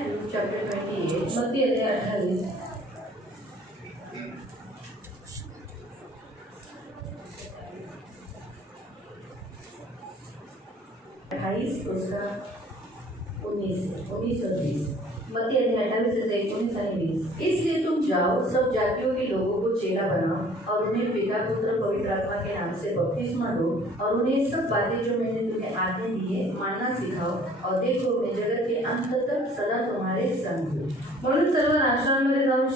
Matthew chapter 28. मत्ती अध्याय 28. उसका 19 और 20। मत्ती अध्याय 28 से 19 और 20। इसलिए तुम जाओ, सब जातियों के लोगों को चेला बनाओ और उन्हें पिता पुत्र पवित्र आत्मा के नाम से बपतिस्मा दो और उन्हें सब बातें जो मैंने तुम्हें आज्ञा दी है मानना सिखाओ, और देखो मैं जगत के अंत तक सदा तुम्हारे संग हूँ। म्हणून सर्व राष्ट्रांमध्ये जाऊन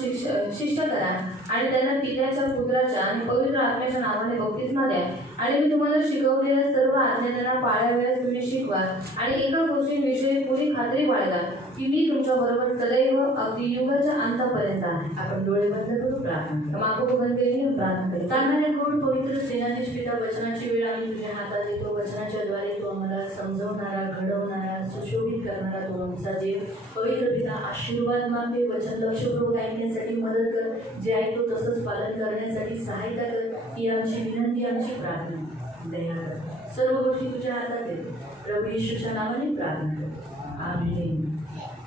शिष्य करा आणि त्यांना पित्याच्या पुत्राच्या आणि पवित्र आत्म्याच्या नावाने बपतिस्मा द्या आणि मी तुम्हाला शिकवलेल्या सर्व आज्ञा त्यांना पाळाव्यास तुम्ही शिकवा आणि एका गोष्टींविषयी पुरी खात्री बाळगा की मी तुमच्या बरोबर सदैव अगदी युगाच्या अंतापर्यंत आहे. आपण डोळे बंद करू, प्रार्थना. मागो बंद केली प्रार्थना करू. तारणारे कोण पवित्र सेनाधीश पिता, वचनाची वेळ आम्ही तुझ्या हातात देतो. वचनाच्या द्वारे तो आम्हाला समजवणारा, घडवणारा, सुशोभित करणारा तो आमचा देव. पवित्र पिता, आशीर्वाद मागे, वचन लक्षपूर्वक ऐकण्यासाठी मदत कर. जे ऐकतो तसंच पालन करण्यासाठी सहायता कर. ही आमची विनंती, आमची प्रार्थना. दया कर. सर्व गोष्टी तुझ्या हातात देतो. प्रभू येशूच्या नावाने प्रार्थना कर. Amen.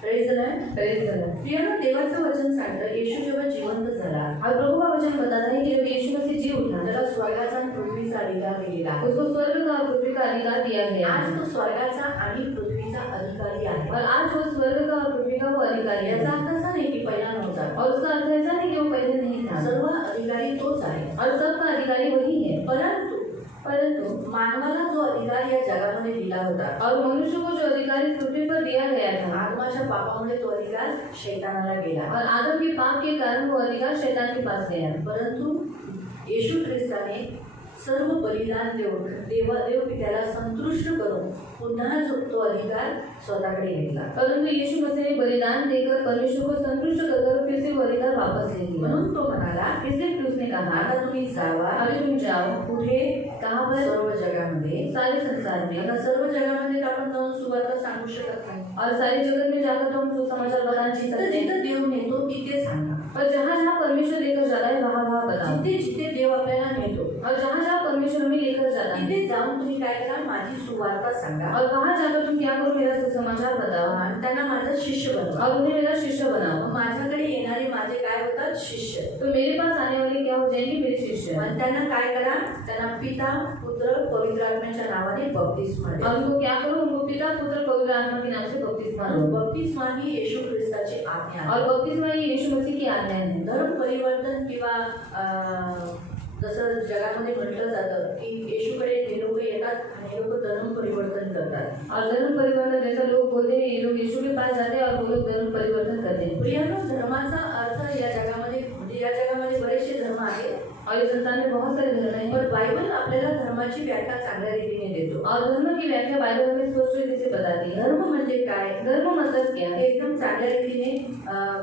Praise the lord. Praise the lord. प्रियांनो, देवाचं वचन सांगतं येशू जेव्हा जिवंत झाला, और प्रभु का वचन बताता है कि जब यीशु मसीह जी उठा त्याला स्वर्गाचा आणि पृथ्वीचा अधिकार दिलेला आहे. उसको स्वर्ग का और पृथ्वी का अधिकार दिया गया आज है तो स्वर्गाचा आणि पृथ्वीचा अधिकारी आहे. और आज वो स्वर्ग का और पृथ्वी का वो अधिकारी है. याचा अर्थ असा नाही की पहिला नव्हता, और उसका अर्थ ऐसा नहीं कि वो पहले नहीं था. सर्व अधिकारी तोच आहे. और सबका अधिकारी वही है. परंतु मानवाला जो अधिकार या जगामध्ये दिला होता, और मनुष्य को जो अधिकार इस पृथ्वी पर दिया गया था, आदमाच्या पापामुळे तो अधिकार शैतानाला गेला. और आदम के पाप के कारण वो अधिकार शैतान के पास गया. परंतु येशू ख्रिस्ताने सर्व बलिदान देऊन देव पित्याला संतुष्ट करून पुन्हा तो अधिकार स्वतःकडे घेतला. परंतु यीशु मसीह ने बलिदान देकर परमेश्वर को संतुष्ट कर फिर से वो अधिकार वापस ले लिया. म्हणून तो म्हणाला, इसलिए उसने कहा, आता तुम्ही जावा, अभी तुम जाओ पुढे कहाँ पर? सर्व जगामध्ये. सारे संसार में. आता सर्व जगामध्ये आपण जाऊन सुवार्ता सांगू शकत नाही. और सारे जगत में जाकर तो हम सुसमाचार बताना नहीं सकते. जिथं देव नेतो तिथे सांगा. और जहाँ जहाँ परमेश्वर लेकर जाता है वहाँ वहाँ बताओ. जिथे जिथे देव आपल्याला नेतो, और जहाँ जहाँ परमेश्वर हमें लेकर जाता है, तिथे जाऊन तुम्ही काय करा, माझी सुवार्ता सांगा. और वहाँ जाकर तुम क्या करो, मेरा सुसमाचार बताओ आणि त्यांना माझा शिष्य बनवा. और उन्हें मेरा शिष्य बनाओ. माझ्याकडे येणारे माझे काय होतात, शिष्य. तो मेरे पास आने वाले क्या हो जाएंगे, मेरे शिष्य. आणि त्यांना काय करा, त्यांना पिता पुत्र पवित्र आत्म्याच्या नावाने बपतिस्मा द्या. और उनको क्या करो, उनको पिता पुत्र पवित्र आत्मा के नाम से बपतिस्मा दो. बपतिस्मा ही येशू ख्रिस्ताची आज्ञा आहे. और बपतिस्मा ही यीशु मसीह की आज्ञा है. धर्म परिवर्तन किंवा जसं जगामध्ये म्हटलं जातं की येशूकडे हे लोक येतात आणि हे लोक धर्म परिवर्तन करतात. और धर्म परिवर्तन जैसा लोग बोलते हैं, ये लोग यीशु के पास जाते हैं और वो लोग धर्म परिवर्तन करते हैं. प्रियांनो, धर्माचा अर्थ या जगामध्ये म्हणजे या जगामध्ये बरेचसे धर्म आहेत और इस संसार में बहुत सारे धर्म हैं. पण बायबल आपल्याला धर्माची व्याख्या चांगल्या रीतीने देतो. और धर्म की व्याख्या बाइबल हमें स्पष्ट रीति से बताती है. धर्म म्हणजे काय, धर्म मतलब क्या हे एकदम चांगल्या रीतीने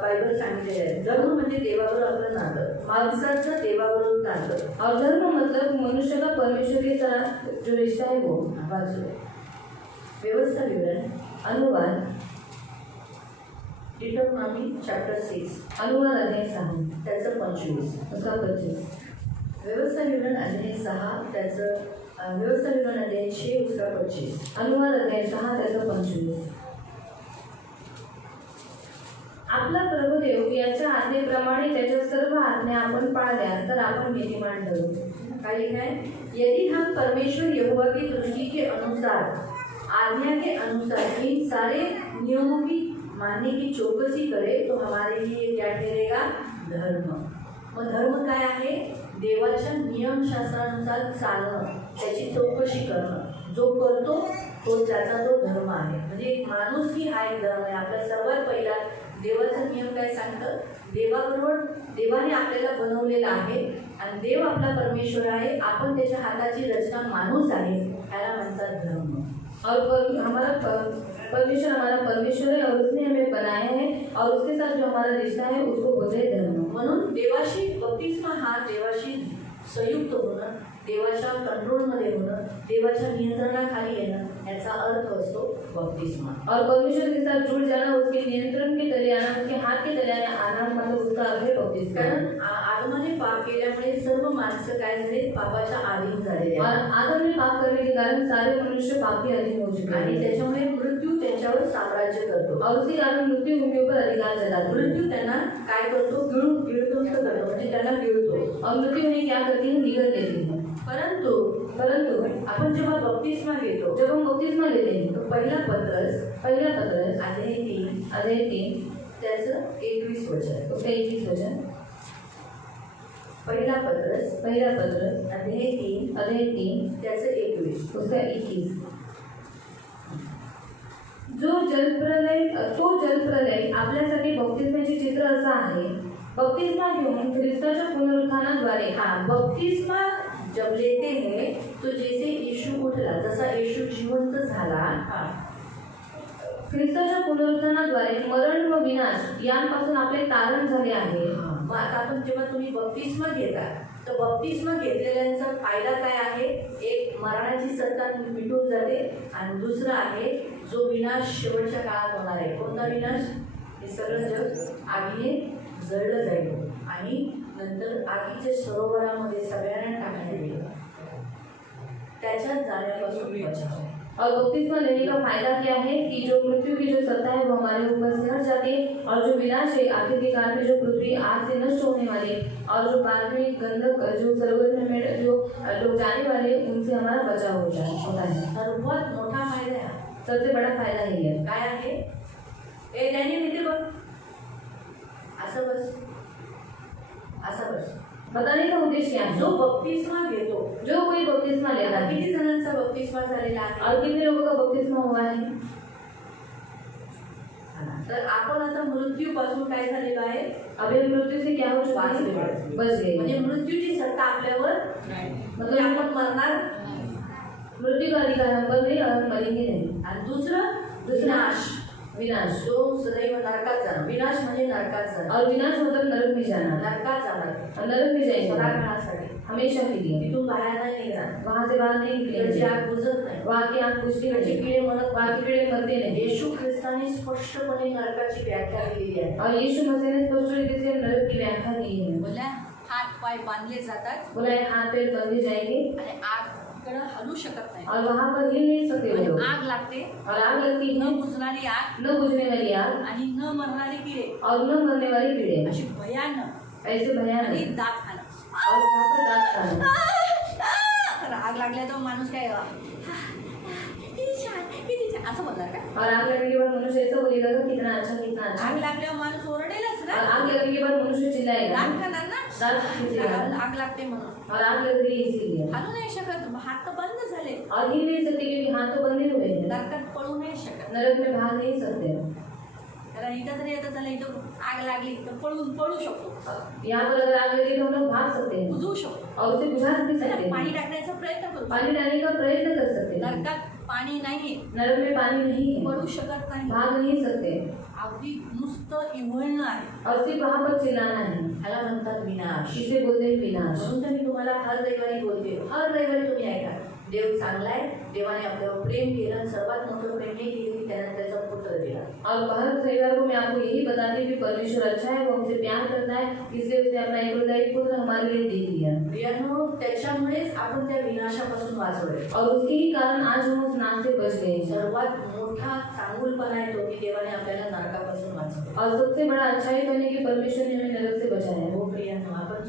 बायबल सांगितलेले आहे. धर्म म्हणजे देवाबरोबर आपलं नातं, माणसाचं देवाबरोबर नातं. और धर्म मतलब मनुष्य का परमेश्वर के साथ जो रिश्ता है वो. बाजू व्यवस्था विवरण अनुवाद डिटरनॉमी चॅप्टर 6 अनुवाद अध्याय 6 त्याचं 25. उसका 25. व्यवस्था विवरण अध्याय 6 त्याचं व्यवस्था विवरण अध्याय 6 उसका 25. अनुवाद अध्याय 6 त्याचं 25. आपला प्रभुदेव याच्या आज्ञेप्रमाणे त्याच्या सर्व आज्ञा आपण पाळल्या तर आपण नीतिमान ठरू. काय लिखा है, यदि हम परमेश्वर यहोवा की दृष्टि के अनुसार, आज्ञा के अनुसार इन सारे नियमों की मानने की चौकसी करें तो हमारे लिए क्या ठहरेगा, धर्म. मग धर्म काय आहे, देवाच्या नियमशास्त्रानुसार चालणं, त्याची चौकशी करणं. जो करतो तो त्याचा तो धर्म आहे. म्हणजे एक माणूस ही हा एक धर्म आहे. आपला सर्वात पहिला देवाचा नियम काय सांगतं, देवाबरोबर देवाने आपल्याला बनवलेलं आहे आणि देव आपला परमेश्वर आहे. आपण त्याच्या हाताची रचना माणूस आहे, ह्याला म्हणतात धर्म. और हमारा परमेश्वर हमारा परमेश्वर है और उसने हमें बनाया है और उसके साथ जो हमारा रिश्ता है उसको बोलते हैं धर्म. म्हणून देवाशी बपतिस्मा हा देवाशी संयुक्त होणं, देवाच्या कंट्रोलमध्ये होणं, देवाच्या नियंत्रणाखाली येणं याचा अर्थ असतो बपतिस्मा. और परमेश्वर के साथ जुड़ जाना, उसके नियंत्रण के तले आना, उसके हाथ के तले आना मतलब उसका अर्थ है बपतिस्मा. कारण आदमाने पाप केल्यामुळे सर्व माणसं काय झाले, पापाच्या अधीन झालेले और आहेत. आदम ने पाप करने के कारण सारे मनुष्य पाप के अधीन हो चुके आणि हैं त्याच्यामुळे मृत्यू त्यांच्यावर साम्राज्य करतो. और उसी कारण मृत्यु उनके ऊपर अधिकार जताती है मृत्यू त्यांना काय करतो, गिळतो करतो, म्हणजे त्यांना गिळतो. और मृत्यु उन्हें क्या करती है, निगल लेती है. परंतु परंतु आपण जेव्हा बपतिस्मा घेतो, जब हम बपतिस्मा लेते हैं तो पहिला पत्रस पहला पत्रस अध्याय 3 अध्याय 3 त्याचं 21 वचन. उसका 21 वचन. पहिला पत्रस अध्याय 3 त्याचं 21. उसका 21. तो जलप्रलय आपल्यासाठी बपतिस्म्याचे चित्र असं आहे. बपतिस्मा घेऊन ख्रिस्ताच्या पुनरुत्थानाद्वारे बपतिस्मा जब लेते हैं तो जैसे यीशु उठला, जसा यीशु जिवंत झाला, ख्रिस्ताच्या पुनरुत्थानाद्वारे मरण व विनाश यांपासून आपले तारण झाले आहे. मग आता आपण जेव्हा तुम्ही बपतिस्मा घेता, तर बपतिस्मा घेतलेल्यांचा फायदा काय आहे, एक मरणाची सत्ता मिटून जाते, आणि दुसरं आहे जो विनाश शेवटच्या काळात होणार आहे. कोणता विनाश? हे सगळं जग आगीने जळलं जाईल आणि नंतर आगीच्या सरोवरामध्ये सगळ्यांना टाकण्यात येईल. त्याच्यात जाण्यापासून बचाव. और बपतिस्मा लेने का फायदा क्या है कि जो मृत्यु की जो सत्ता है वो हमारे ऊपर से हट जाती है, और जो विनाश है आखिर के काल में जो पृथ्वी आग से नष्ट होने वाले, और जो पार्थिव गंधक जो सरोवर में जो लोग जाने वाले, उनसे हमारा बचाव होता है. सर्वात मोठा फायदा आहे. सबसे बड़ा फायदा है ये. काय आहे? ए त्यांनी तिथे बघ, असं बस, असं बस. बताने का उद्देश्य क्या है? जो बपतिस्मा घेतो, जो कोई बपतिस्मा लेता है, किती जणांचा बपतिस्मा झालेला आहे? और कितने लोगों का बपतिस्मा हुआ है? तर आपण आता मृत्यूपासून काय झालेलो आहे, अभी हम मृत्यू से क्या हो चुका है? बच गए. म्हणजे मृत्यूची सत्ता आपल्यावर म्हणजे आपण मरणार, मृत्यु का अधिकार हम पर नहीं, और हम मरेंगे नहीं. आणि दुसरं विनाश, विनाश जो सदैव नरकात जाणार. विनाश म्हणजे नरकात जाणार. और विनाश मतलब नरक में जाना. नरकात जाणार और नरक में जाएंगे सदाकाळासाठी, हमेशा के लिए. तिथून बाहेर नाही निघणार. वहां से बाहर नहीं तिकडची निकलेंगे. आग बुजत नाही, वहां की आग कुछ तिकडची नहीं, किडे मरत वहां की कीड़े मरते नहीं. येशू ख्रिस्ताने स्पष्टपणे नरकाची व्याख्या केलेली आहे. और यीशु मसीह ने स्पष्ट रीति से नरक की व्याख्या की है. बोला हात पाय बांधले जातात बोला एक हाथ पैर बंधे जाएंगे आणि आग कडे हलू शकत नाही, और वहां पर हिल नहीं सकते वो लोग. आग लागते, और आग लगती न है, बुजणारी आग न बुझने वाली आग आणि न मरणारे किडे, और न मरने वाले कीड़े, अशी भयानक ऐसे आणि भयानक. दात खाणं. और वहां पर दांत खाना. तर आग लागल्या तर माणूस काय किती छान किती छान असं बोलणार का? और आग लगने के बाद मनुष्य ऐसा बोलेगा कि कितना अच्छा कितना अच्छा. आग लागल्यावर माणूस ओरडेलच और ना, आग लगने के बाद मनुष्य चिल्लाएगा. दात खाणार ना, दात खींचेगा. आग लागते म्हणून. और आग लग रही है इसीलिए. हलू नाही शकत, हात तर बंद झाले, और हिल नहीं सकते क्योंकि हाथ तो बंधे हुए हैं. नरकात पळू नाही शकत. नरक में भाग नहीं सकते. कारण इथं जरी येतं झालं, इथं आग लागली तर पळू शकतो, यहाँ पर अगर आग लगी तो हम लोग भाग सकते हैं बुजवू शकतो, और उसे बुझा भी सकते हैं. पाणी टाकण्याचा प्रयत्न करू. पानी डालने का प्रयत्न कर सकते हैं. नरकात पाणी नाही, नरक में पानी नहीं है, पळू शकत नाही. भाग नहीं सकते. अगदी नुसतं इवळणं आहे. और सिर्फ वहाँ पर चिल्लाना है. ह्याला म्हणतात विनाश. इसे बोलते हैं विनाश. म्हणून तर मी तुम्हाला हर रविवारी बोलते, हर रविवारी तुम्ही ऐका, देव चांगला आहे, देवाने आपल्यावर प्रेम केलं, आणि सर्वात मोठं प्रेम हे केलं की त्याने त्याचा पुत्र दिला. और हर रविवार को मैं आपको यही बताती हूँ कि परमेश्वर अच्छा है, वो हमसे प्यार करता है, इसलिए उसने अपना एकलौता पुत्र हमारे लिए दे दिया. प्रियांनो, त्याच्यामुळेच आपण त्या विनाशापासून वाचवले. और उसके ही कारण आज हम उस नाश से बच गए. सर्वात मोठा चांगुलपणा आहे तो की देवाने आपल्याला नरकापासून वाचवले. और सबसे बड़ा अच्छाई बने कि परमेश्वर ने हमें नरक से बचाया. हो प्रियांनो, आपण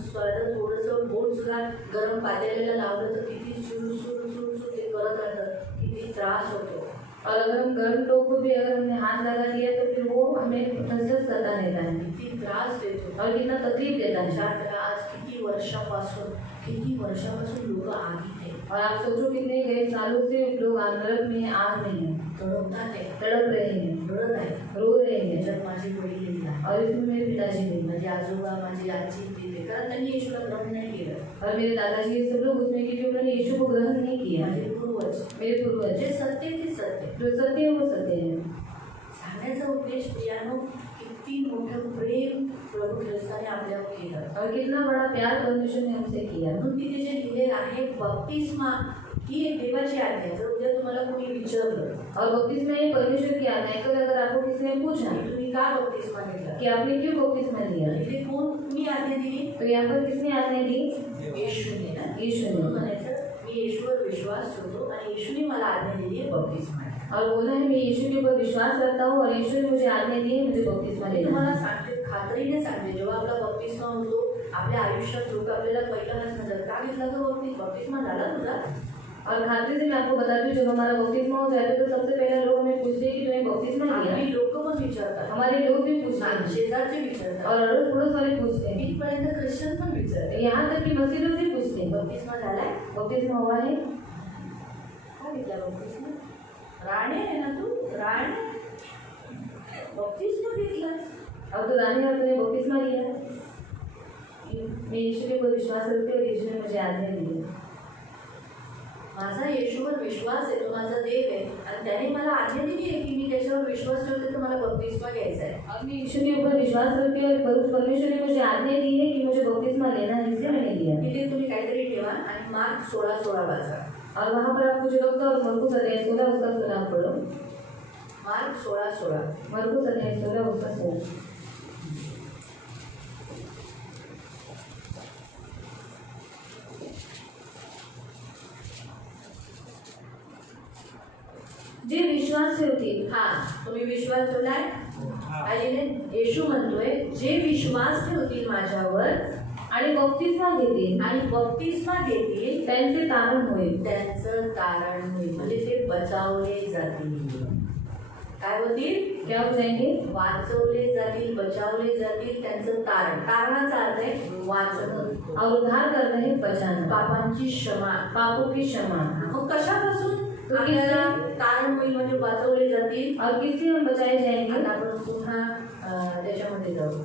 थोडंसं बोट सुद्धा गरम पातेल्याला लावलं तर किती सुरू सुरू सुरू सुरू ते करत राहतं, किती त्रास होतो. और अगर हम गर्म टोप को भी अगर हमने हाथ लगा दिया तो फिर वो हमें ठसठस करता रहता है किती त्रास देतो. और कितना तकलीफ देता है. विचार करा, आज किती वर्षापासून लोक आगीत आहेत. और आप सोचो कितने गए सालों से लोग नरक में हैं, आग में हैं, तडपतात आहे, तड़प रहे हैं, रडत आहे. रो रहे हैं. त्याच्यात माझी वडील आहे, और इसमें मेरे पिताजी भी, माझे आजोबा, माझी आजी, ते कारण त्यांनी येशूला ग्रहण नाही केलं. और मेरे दादाजी ये सब लोग उसमें क्योंकि उन्होंने यीशु को ग्रहण नहीं किया. माझे पूर्वज, मेरे पूर्वज जे सत्य ते सत्य. जो सत्य है वो सत्य है. सांगण्याचा उद्देश प्रियानो, किती मोठं प्रेम प्रभू ख्रिस्ताने आपल्यावर केलं, और कितना बड़ा प्यार परमेश्वर ने हमसे किया. म्हणून तिथे जे लिहिलेलं आहे बपतिस्मा ही एक देवाची आज्ञा. जर उद्या तुम्हाला कोणी विचारलं और बपतिस्मा ये परमेश्वर की आज्ञा है. कल अगर आपको किसी ने पूछा की तुम्ही का बपतिस्मा घेतला? कि आपने क्यों बपतिस्मा लिया? इथे कोणी आज्ञा दिली? तो यहाँ पर किसने आज्ञा दी? येशूने ना. यीशु ने। म्हणायचं मी येशूवर विश्वास ठेवतो आणि येशूने मला आज्ञा दिली आहे बपतिस्मा. और बोलना है मैं यीशु के ऊपर विश्वास करता हूँ और यीशु ने मुझे आज्ञा दी है मुझे बपतिस्मा लेना तुम्हाला है। सांगते, खात्रीने सांगते, जेव्हा आपला बपतिस्मा होतो आपल्या आयुष्यात लोक आपल्याला पहिला नसणार का घेतला तो बपतिस्मा झाला तुझा? और खाते से मैं आपको बताती हूँ जब हमारा बपतिस्मा हो जाता है तो सबसे पहले लोग हमें पूछते हैं कि तुम्हें बपतिस्मा लिया? आपली लोक पण विचारतात, हमारे लोग भी पूछते हैं शेजारचे विचारतात, और अड़ोस पड़ोस वाले पूछते हैं, इथपर्यंत ख्रिश्चन पण विचारतात यहाँ तक कि मसीह लोग भी पूछते हैं बपतिस्मा झालाय? बपतिस्मा हुआ है? का घेतला बपतिस्मा? राणे आहे ना तू, राणे बपतिस्मा घेतलास? अब तो रानी और तूने बपतिस्मा लिया? मैं यीशु के ऊपर विश्वास करती हूँ और यीशु ने मुझे आज्ञा दी है। माझा येशूवर विश्वास आहे, तो माझा देव आहे आणि त्याने मला आज्ञा दिली आहे की मी त्याच्यावर विश्वास ठेवते तर मला बपतिस्मा घ्यायचा आहे. अब मैं यीशु के ऊपर विश्वास करती हूँ और परमेश्वर ने मुझे आज्ञा दी है कि मुझे बपतिस्मा लेना है इसलिए मैंने लिया। तिथे तुम्ही काहीतरी ठेवा आणि मार्क 16:16 वाचा. और वहाँ पर आप मुझे लोग और मरकुस अध्याय 16 उसका 16 पढ़ो। मार्क 16:16 मरकुस अध्याय 16 उसका 16। जे विश्वास ठेवतील, हा तुम्ही विश्वास ठेवलाय? पाहिजे येशू म्हणतोय जे विश्वास ठेवतील माझ्यावर आणि बपतिस्मा घेतील आणि बपतिस्मा घेतील त्यांचे तारण होईल। त्यांचं तारण होईल, म्हणजे ते बचावले जातील. काय होतील? क्या हो जाएंगे? वाचवले जातील, बचावले जातील. त्यांचं तारण, तारणाचा अर्थ आहे वाचणं और उद्धार करना है बचाना, पापांची क्षमा, पापों की क्षमा। मग कशापासून तो आपल्याला तारण होईल म्हणजे वाचवले जातील? और किससे हम बचाए जाएंगे? आता आपण पुन्हा त्याच्यामध्ये जाऊ.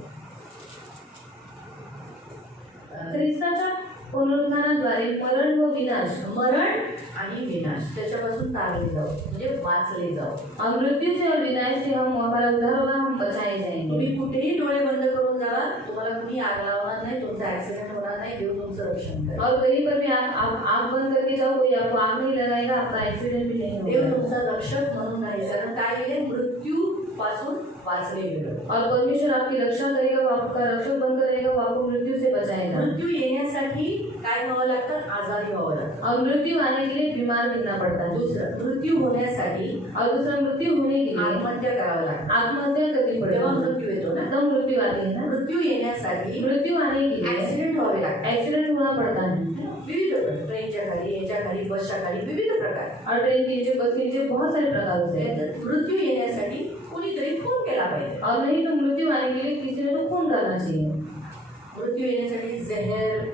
ख्रिस्ताच्या पुनरुत्थानाद्वारे मरण व विनाश, मरण आणि विनाश त्याच्यापासून तारले जाऊ म्हणजे वाचले जाऊ. और मृत्यू से और विनाश से हम हमारा उद्धार होगा, हम बचाए जाएंगे। तुम्ही कुठेही डोळे बंद करून जावा, तुम्हाला कुणी आग लावणार नाही, तुमचा ऍक्सिडेंट होणार नाही, देव तुमचं रक्षण करेल. और कहीं पर भी आप आग बंद करके जाओ, कोई आपको आग नहीं लगाएगा, आपका एक्सीडेंट भी नहीं देव होगा। तुमचा रक्षक म्हणून नाही, कारण काय लिहिले? मृत्यू पासून वाचले गेलो. और परमेश्वर आपकी रक्षा करेगा, वो आपका रक्षक बनकर रहेगा, वो आपको मृत्यू से बचाएगा। मृत्यू येण्यासाठी काय व्हावं लागतं? आजारी व्हावं लागतं. और मृत्यू आने के लिए बीमार मिलना पड़ता है। दुसरं, मृत्यू होण्यासाठी और दूसरा मृत्यु होने के लिए आत्महत्या करावं लागतं. आत्महत्या करनी तेव्हा पड़ेगी, मृत्यू येतो ना. तब मृत्यु आती है ना। मृत्यू येण्यासाठी मृत्यु आने के लिए ऍक्सिडेंट व्हावे लागतात. एक्सीडेंट होना पड़ता है। विविध ट्रेनच्या खाली, याच्या खाली, बसच्या खाली विविध प्रकार. और ट्रेन के नीचे, बस के नीचे बहुत सारे प्रकार होते हैं। तर मृत्यू येण्यासाठी कोणीतरी खून केला पाहिजे. और नहीं तो मृत्यु आने के लिए किसी ने तो खून करना चाहिए। मृत्यू येण्यासाठी जहर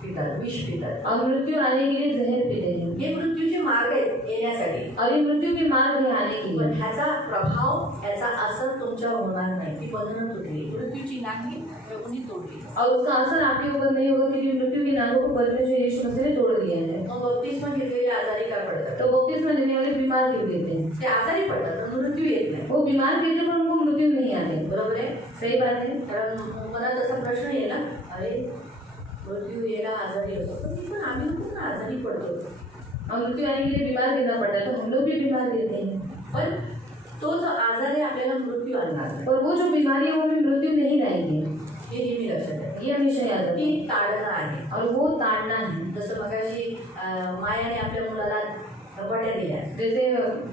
पितात, विष पितात. और मृत्यु आने के लिए जहर पीते हैं। हे मृत्यूचे मार्ग आहेत येण्यासाठी. और ये मृत्यु के मार्ग है आने के पण लिए। ह्याचा प्रभाव, ह्याचा असर तुमच्यावर होणार नाही. ती बंधनं तुटली, मृत्यूची नांगी प्रभूंनी तोडली. और उसका असर आपके ऊपर नहीं होगा क्योंकि मृत्यू के नागों को परमेश्वर यीशु मसीह ने तोड़ दिया है। मग बपतिस्मा घेतलेले आजारी काय पडतात? तो बपतिस्मा लेने वाले बीमार क्यों देते हैं? ते आजारी पडतात पण मृत्यू येत नाही. वो बीमार देते पर उनको मृत्यू नहीं आते। बरोबर आहे? सही बात है। कारण मनात असा प्रश्न येईल ना, अरे मृत्यू यायला आजारी असतो, पण आम्ही पण आजारी पडतो. और मृत्यु आने के लिए बीमार देना पड़ता है तो हम लोग भी बीमार देते हैं। पण तो जो आजार आहे आपल्याला मृत्यू आणणार नाही. और वो जो बीमारी है वो भी मृत्यु नहीं लाएंगे, हे नेहमी लक्षात ठेवा. ये हमेशा याद ती रखें। ताडणं आहे. और वो ताड़ना है। जसं मगाशी मायाने आपल्या मुलाला बट्या दिल्या, जैसे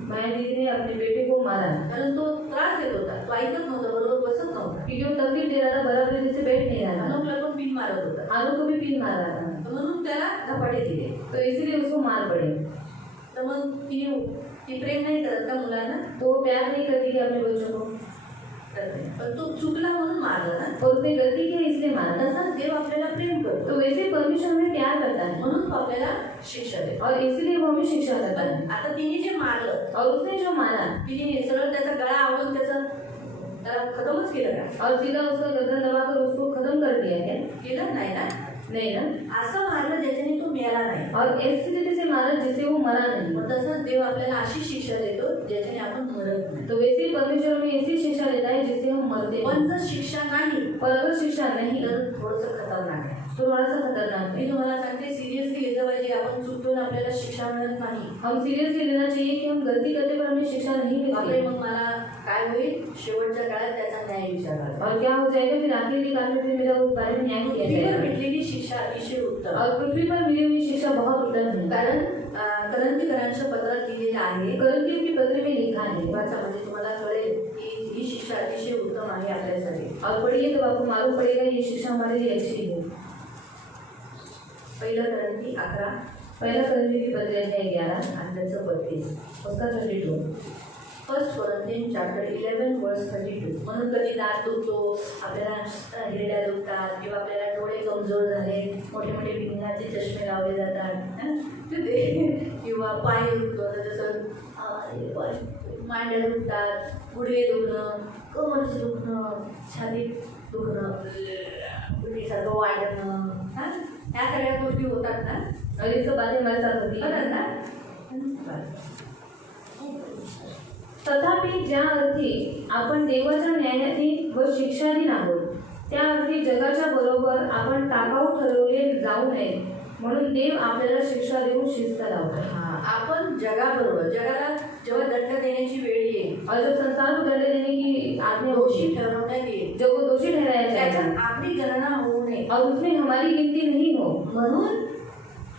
माया दीदी ने अपने बेटे को मारा कारण तो त्रास देत होता, तो ऐकत नव्हता, बरोबर बसत नव्हता. क्योंकि वो तकलीफ दे रहा था, बराबर जैसे बैठ नहीं रहा था। अनुपला पण पिन मारत होता, आलू को भी पीन मार रहा था, म्हणून त्याला धपाटे दिले. तो इसीलिए उसको मार पड़े। तर मग ती प्रेम नाही करत का मुलांना? तो वो प्यार नहीं करती थी अपने बच्चों को, पण तो चुकला म्हणून मारला ना. और उसने गलती की इसलिए मारा। तसाच देव आपल्याला प्रेम करतो, तो वैसे परमेश्वर हमें प्यार करता है म्हणून तो आपल्याला शिक्षा देतो. और इसीलिए वो हमें शिक्षा करता पण है। आता तिने जे मारलं, और उसने जो मारा तिने सरळ त्याचा गळा आवळून त्याला खतमच केलं का? और सीधा उसका गर्दन दबाकर उसको खत्म कर दिया है? केलं नाही ना. नहीं ना। असं मारलं ज्याच्याने तो मेला नाही. और ऐसी रीति से मारा जिससे वो मरा नहीं। मग तसंच देव आपल्याला अशी शिक्षा देतो ज्याच्याने आपण मरत नाही. तो वैसे ही परमेश्वर हमें ऐसी शिक्षा देता है जिससे हम मरते पण हैं। जर शिक्षा नाही पर अगर शिक्षा नहीं तर थोडंसं खतरनाक आहे. तो थोड़ा सा खतरनाक मी है। तुम्हाला सांगते सिरियसली घेतलं पाहिजे. आपण चुकतो ना आपल्याला शिक्षा मिळत नाही. हम सीरियसली लेना चाहिए कि हम गलती करते पर हमें शिक्षा नहीं बापरे, मिलती। मग मला काय होईल? शेवटच्या काळात त्याचा न्याय विचारावा. और क्या हो जाएगा फिर आखिर के काल में फिर मेरा उस बारे में न्याय किया पृथ्वीवर जाएगा। भेटलेली शिक्षा अतिशय उत्तम. और पृथ्वी पर मिली हुई शिक्षा बहुत उत्तम है। कारण करंतीकरांच्या पत्रात लिहिलेलं आहे. करंतियों की पत्र में लिखा है। वाचा म्हणजे तुम्हाला कळेल की ही शिक्षा अतिशय उत्तम आहे आपल्यासाठी. और पढ़िए तो आपको मालूम पड़ेगा ये शिक्षा हमारे लिए अच्छी है। पहिलं करंती 11 पहला करंतियों की पत्र है 11 आणि त्याचं 32. उसका 32। फर्स्ट कोरिंथियन चॅप्टर 11 वर्स 32. म्हणून कधी दात दुखतो, आपल्याला हिरड्या दुखतात किंवा आपल्याला डोळे कमजोर झाले, मोठे मोठे भिंगाचे चष्मे लावले जातात, किंवा पाय दुखतो तर जसं मांड्या दुखतात, गुडघे दुखणं, कमरचे दुखणं, छाती दुखणं, उलटीसारखं वाढणं, ह्या सगळ्या गोष्टी होतात ना. और ये सब बातें हमारे साथ होती होतात है ना. तथापि ज्या अर्थी आपण देवाच्या न्यायाधीन व शिक्षाधीन आहोत त्या अर्थी जगाच्या बरोबर आपण टाकाऊ ठरवले जाऊ नये म्हणून देव आपल्याला शिक्षा देऊन शिस्त लावतो। आपण जगाबरोबर, जगाला जेव्हा दंड देण्याची वेळ येईल, और जब संसार को दंड देने की आज्ञा दोषी होगी, ठरवण्यात येईल, जब वो दोषी ठहराया त्याच्यात जाएगा आपली गणना होऊ नये और उसमें हमारी गिनती नहीं हो, म्हणून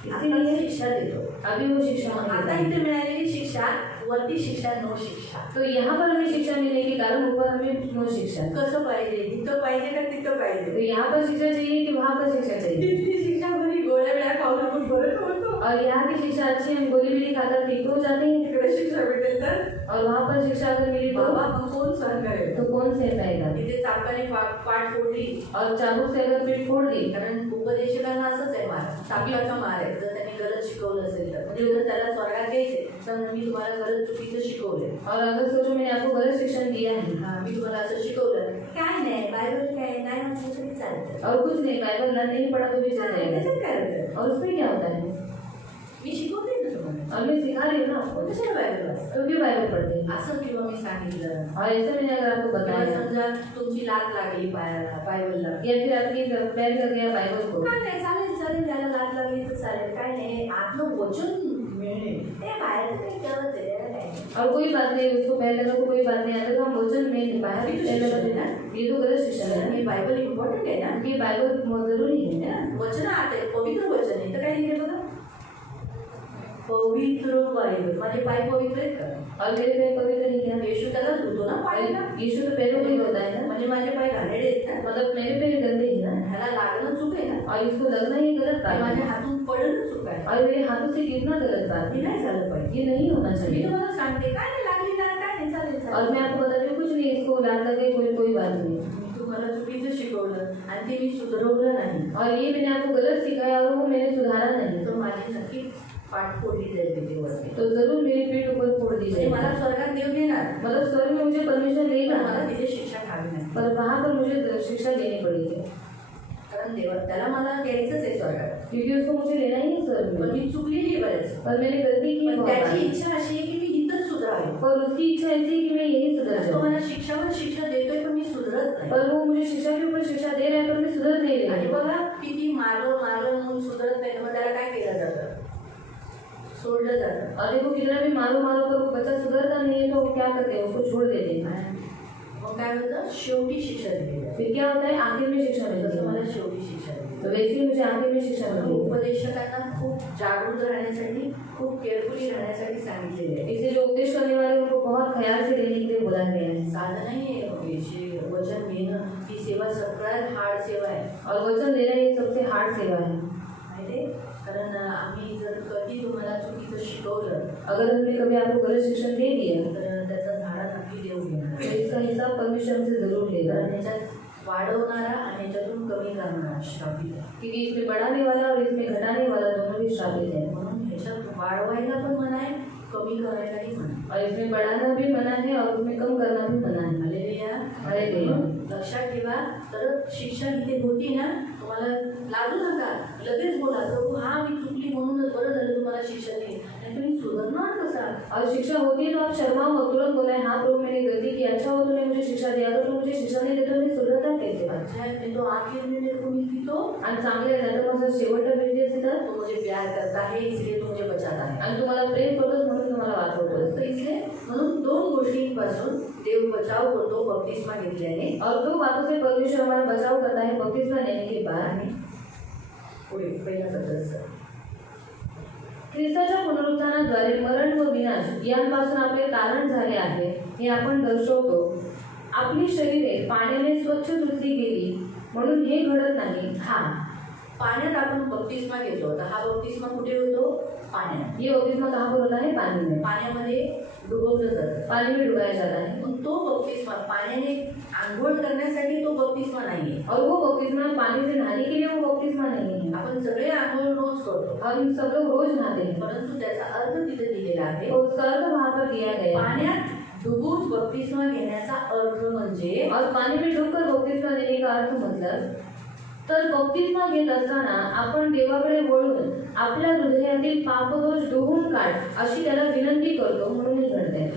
इसीलिए शिक्षा देतो. अभी वो शिक्षा नहीं आता देता है। इथे मिळालेली शिक्षा वरती शिक्षा, नो शिक्षा. तो यहाँ पर हमें शिक्षा मिलने के कारण ऊपर हमें नो शिक्षा। कसं पाहिजे? इथं पाहिजे का तिथं तो पाहिजे? यहाँ पर शिक्षा चाहिए कि वहाँ पर शिक्षा चाहिए। तिथली शिक्षा बरी गोळ्या वेळा खाऊन आपण बरं होतो, और यहाँ की शिक्षा अच्छी हम गोली बिली खाकर ठीक हो जाते हैं तिकडे शिक्षा भेटेल तर और वहाँ पर शिक्षा अगर मिली तो बाबा मग कोण सहन करेल? तो कौन सहन पाएगा। तिथे चाकाने पाठ फोडली, और चाबुक से अगर पीठ फोड़ दी, कारण उपदेशकांना असंच आहे मार, चाकाचा मार आहे. जर त्यांनी गलत शिकवलं असेल तर, म्हणजे जर त्याला स्वर्गात घ्यायचे समजा मी तुम्हाला गलत चुकीचं शिकवले और अगर सोचो मैंने आपको गलत शिक्षण दिया है मी तुम्हाला असं शिकवलं, काय नाही बायबल काय नाही म्हटलं तरी चालतं, और कुछ नहीं बाइबल ना नहीं पढ़ा तो भी चल जाएगा, त्याच्यात काय होतं? और उसमें क्या होता है। मी शिकवते ना तुम्हाला, और मैं सिखा रही हूँ ना आपको, कशाला बायबल वाचता? तो क्यों बाइबल पढ़ते हैं। असं किंवा मी सांगितलं, और ऐसे मैंने अगर आपको किंवा बताया समजा तुमची लात लागली पायाला बायबलला, या फिर आपकी पैर लग गया बाइबल को, काय नाही चालेल चालेल, त्याला लात लागली तर चालेल, काय नाही आतलं वचन मिळणे ते बाहेर काही करत आहे त्याला काय नाही. और कोई बात नहीं, उसको पैर लगा तो कोई बात नहीं, अगर हम वचन में नहीं पाया ये तो पैर लगा शिक्षण है देना, ना। ये तो गलत शिक्षण है हे बायबल इम्पॉर्टंट आहे ना, ये बाइबल बहुत जरूरी है ना। वचन आत आहे, पवित्र वचन आहे. तर काय लिहिले बघा, पवित्र बायबल. माझे पाय पवित्र आहेत का? और मेरे पैर पवित्र नहीं क्या। येशू त्याला धुतो ना पायाला, यीशु तो पैरों को ही होता है ना, म्हणजे माझे पाय घाणेरडे आहेत ना, मतलब मेरे पैर गंदे हैं ना, ह्याला लागणं चूक आहे ना, और इसको लगना ही गलत बात माझ्या है, हातून पडणं चूक आहे. और मेरे हाथों से गिरना गलत बात हे है, नाही झालं पाहिजे. ये नहीं होना मी चाहिए। तुम्हाला सांगते काय नाही लागली ना, काय नाही चालेल और चालेल. मैं आपको बताती हूँ कुछ नहीं, इसको लात लगे कोई बात नहीं, मी तुम्हाला चुकीचं शिकवलं आणि ते मी सुधारवलं नाही, और ये मैंने आपको गलत सिखाया और वो मैंने सुधारा नहीं, तर माझी नक्कीच पाठ फोडली जाईल तिथेवरती. तो जरूर मेरी पीठ ऊपर फोड़ दी म्हणजे जाएगी। मला स्वर्गात देव देणार, मतलब स्वर्ग में मुझे परमेश्वर पण लेगा, मला तिथे शिक्षा खावी नाही, पर वहाँ पर मुझे शिक्षा लेनी पड़ेगी, कारण देवा त्याला मला द्यायचंच आहे स्वर्गात, क्योंकि उसको मुझे लेना ही है स्वर्ग पण में। मी चुकलेली आहे बरेच. पर मैंने गलती की है पण बहुत त्याची बार। इच्छा अशी आहे की मी इथंच सुधारावे. पर उसकी इच्छा ऐसी है कि मैं यही सुधर तो जाऊँ, मला शिक्षावर शिक्षा देतोय पण मी सुधरत नाही. पर वो मुझे शिक्षा के ऊपर शिक्षा दे रहा है पर मैं सुधर नहीं आणि रही। बघा किती मारलं मारलं म्हणून सुधरत नाही, मग त्याला काय केलं जातं? सोडलं जातं. और देखो कितना भी मारो मारो पर वो बच्चा सुधरता नहीं है तो वो क्या करते हैं, उसको छोड़ देते हैं। मग काय होतं? शेवटी शिक्षा दिली जाते. फिर क्या होता है, आखिर में शिक्षा मिलती तसं है। मला शेवटी शिक्षा दिली. तो वैसे ही मुझे आखिर में शिक्षा मिलती है। उपदेशकांना खूप जागरूक राहण्यासाठी, खूप केअरफुली राहण्यासाठी सांगितलेले आहे. इसे जो उपदेश करने वाले हैं, उनको बहुत ख्याल से लेने के लिए बोला गया है। साधं नाही आहे हे वचन घेणं, ही सेवा सगळ्यात हार्ड सेवा आहे. और वचन देना ये सबसे हार्ड सेवा है। माहिती आहे? कारण आम्ही जर कधी तुम्हाला चुकीचं शिकवलं अगर हमने कभी आपको गलत शिक्षण दे दिया तर त्याचा झाडा नक्की देऊ घेणार, तो इसका हिसाब परमेश्वर हमसे जरूर लेगा, कारण ह्याच्यात वाढवणारा आणि ह्याच्यातून कमी करणारा श्रापित आहे. क्योंकि इसमें बढ़ाने वाला और इसमें घटाने वाला दोनों ही श्रापित है। म्हणून ह्याच्यात वाढवायला पण मना आहे, कमी करायलाही मना आहे. और इसमें बढ़ाना भी मना है और उसमें कम करना भी मना है। हालेलुया. हालेलुया. लक्षात ठेवा, तर शिक्षा इथे होती ना, तुम्हाला लाजू नका, लगेच बोला प्रभू हा मी चुकली म्हणूनच बरं झालं तुम्हाला शिक्षा दिली, आणि तुम्ही सुधारणार कसा? और शिक्षा होती है तो आप शर्माओ मत, तुरंत बोले हाँ प्रभु मैंने गलती की, अच्छा हो तूने मुझे शिक्षा दिया, अगर तू मुझे शिक्षा नहीं देता तो मैं सुधर कैसे बात अच्छा है तो आखिर में मेरे को मिलती तो आणि चांगले झालं तर माझं शेवटला भेटली असती तर तो मुझे प्यार करता है इसलिए तो मुझे बचाता है. आणि तुम्हाला प्रेम करतोच म्हणून तुम्हाला वाचवतो तर इसलिए म्हणून दोन गोष्टींपासून देव बचाव करतो बपतिस्मा घेतल्याने. और दो बातों से परमेश्वर हमारा बचाव करता है बपतिस्मा लेने के बाद. आणि पुढे पहिला सदस्य ख्रिस्ताच्या पुनरुत्थानाद्वारे मरण व विनाश यांपासून आपले तारण झाले आहे हे आपण दर्शवतो. आपली शरीरे पाण्याने स्वच्छ धुतली गेली म्हणून हे घडत नाही. हा पाण्यात आपण बपतिस्मा घेतो. तर हा बपतिस्मा कुठे होतो? पाण्यात. ये बपतिस्मा कहाँ पर होता है? पानी में. पाण्यामध्ये डुबवलं जातं. पानी में डुबाया जाता है. पण तो बपतिस्मा पाण्याने आंघोळ करण्यासाठी तो बपतिस्मा नाहीये. और वो बपतिस्मा पानी से नहाने के लिए वो बपतिस्मा नहीं है. आपण सगळे आंघोळ रोज करतो. हम सब लोग रोज नहाते हैं. परंतु त्याचा अर्थ तिथे दिलेला आहे. और उसका अर्थ वहाँ पर दिया गया है. पाण्यात डुबून बपतिस्मा घेण्याचा अर्थ म्हणजे और पानी में डूबकर बपतिस्मा देने का अर्थ मतलब तर बपतिस्मा घेत असताना आपण देवाकडे वळून आपल्या हृदयातील पापदोष धुवून काढ अशी त्याला विनंती करतो म्हणून हे घडते.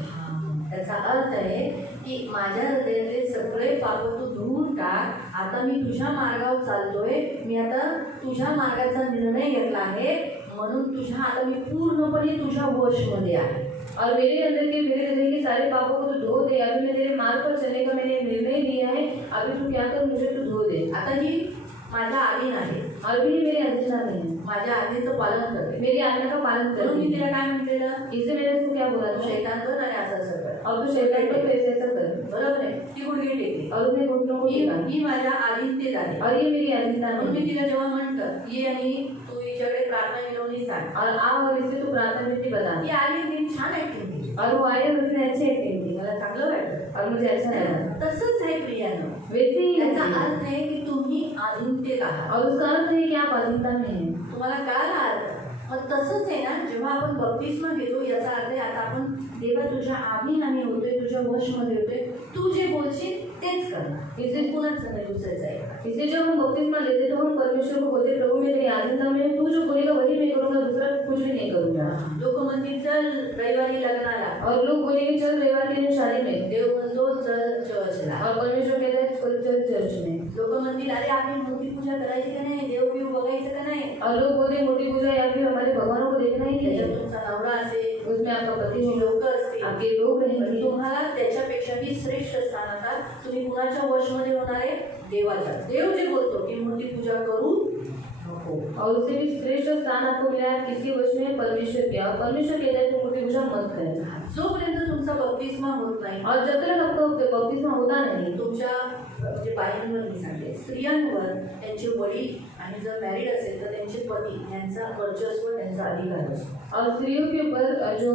त्याचा अर्थ आहे की माझ्या हृदयातले सगळे पाप तू धुवून टाक. आता मी तुझ्या मार्गावर चालतोय. मी आता तुझ्या मार्गाचा निर्णय घेतला आहे म्हणून तुझ्या आता मी पूर्णपणे तुझ्या वशमध्ये आहे. और मेरे अंदर के मेरे हृदय के सारे पापों को तू धो दे. अभी मैं तेरे मार्ग पर चलने का मैंने निर्णय लिया है. अभी तू क्या कर मुझे तू धो दे. आता ही माझ्या आधीन आहे. अभी ही मेरे अधिकार नहीं है. माझ्या आज्ञेचं पालन करते. मेरी आज्ञा का पालन कर. म्हणून मी तिला काय म्हटलेलं? इससे मैंने उसको क्या बोला? शैतान कर आणि असं कर. और तू शैतान पर ऐसे ऐसा कर. बरोबर आहे. ती गुडघे टेकली. और उसने घुटनों को टेका. मी माझ्या आधीनतेत आहे. और ये मेरी अधिकार म्हणून नहीं मी है. तिला जेव्हा म्हणतं ये आणि तू हिच्याकडे प्रार्थना विनवणी सांग. और आ और इससे तू प्रार्थना विनती बता. ती आली ती छान ऍक्टिंग केली. और वो आए और उसने अच्छी एक्टिंग की. मला चांगलं वाटलं. और मुझे अच्छा लगा. तसंच आहे प्रियानं. वैसे ही याचा अर्थ आहे की तुम्ही आधीनतेत आहात. और उसका अर्थ है कि आप अधीनता में हैं. तुम्हाला कळाला अर्थ? मग तसंच आहे ना, जेव्हा आपण बपतिस्मा घेतो याचा अर्थ आहे आता आपण देवा तुझ्या आधीन आम्ही होतोय, तुझ्या वशमध्ये होतोय. तू जे बोलशील तेच करणार. इसलिए कुणाच नाही दुसऱ्याचं आहे. इसलिए जब हम बपतिस्मा लेते तो हम परमेश्वर को बोलते प्रभु मैं तेरी आधीनता में हूं. तू जो बोलेगा वही मैं करूंगा. दूसरा कुछ भी नहीं करूंगा. लोक म्हणतील चल रविवारी लग्नाला. और लोग बोलेंगे चल रविवार के दिन शादी में. देव म्हणतो चल चर्चला. और परमेश्वर कहता है चल चर्च में. लोक म्हणतील अरे आपली मूर्ती पूजा करायची का नाही, देव बिव बघायचं का नाही. और लोग बोलते मूर्ति पूजा या फिर हमारे भगवानों को देखना ही नहीं. त्याच्यात तुमचा नवरा असेल, उसमें आपका पति तुझी हो, लोक असतील, आपके लोग पण रहेंगे. तुम्हाला त्याच्यापेक्षाही श्रेष्ठ स्थान आता तुम्ही कुणाच्या वशमध्ये होणार आहे? देवाच्या. देव जे बोलतो की मूर्ती पूजा करू नको. और उससे भी श्रेष्ठ स्थान आपको मिला है किसके वश में? परमेश्वर के. और परमेश्वर कहता है तुम मूर्ति पूजा मत कर. जोपर्यंत तुमचा बपतिस्मा होत नाही, और जब तक आपका बपतिस्मा होता नहीं तुमच्या म्हणजे बाईंवर मी सांगते, स्त्रियांवर त्यांचे वडील आणि जर मॅरिड असेल तर त्यांचे पती यांचा वर्चस्व, त्यांचा अधिकार असतो. और स्त्रियों के ऊपर जो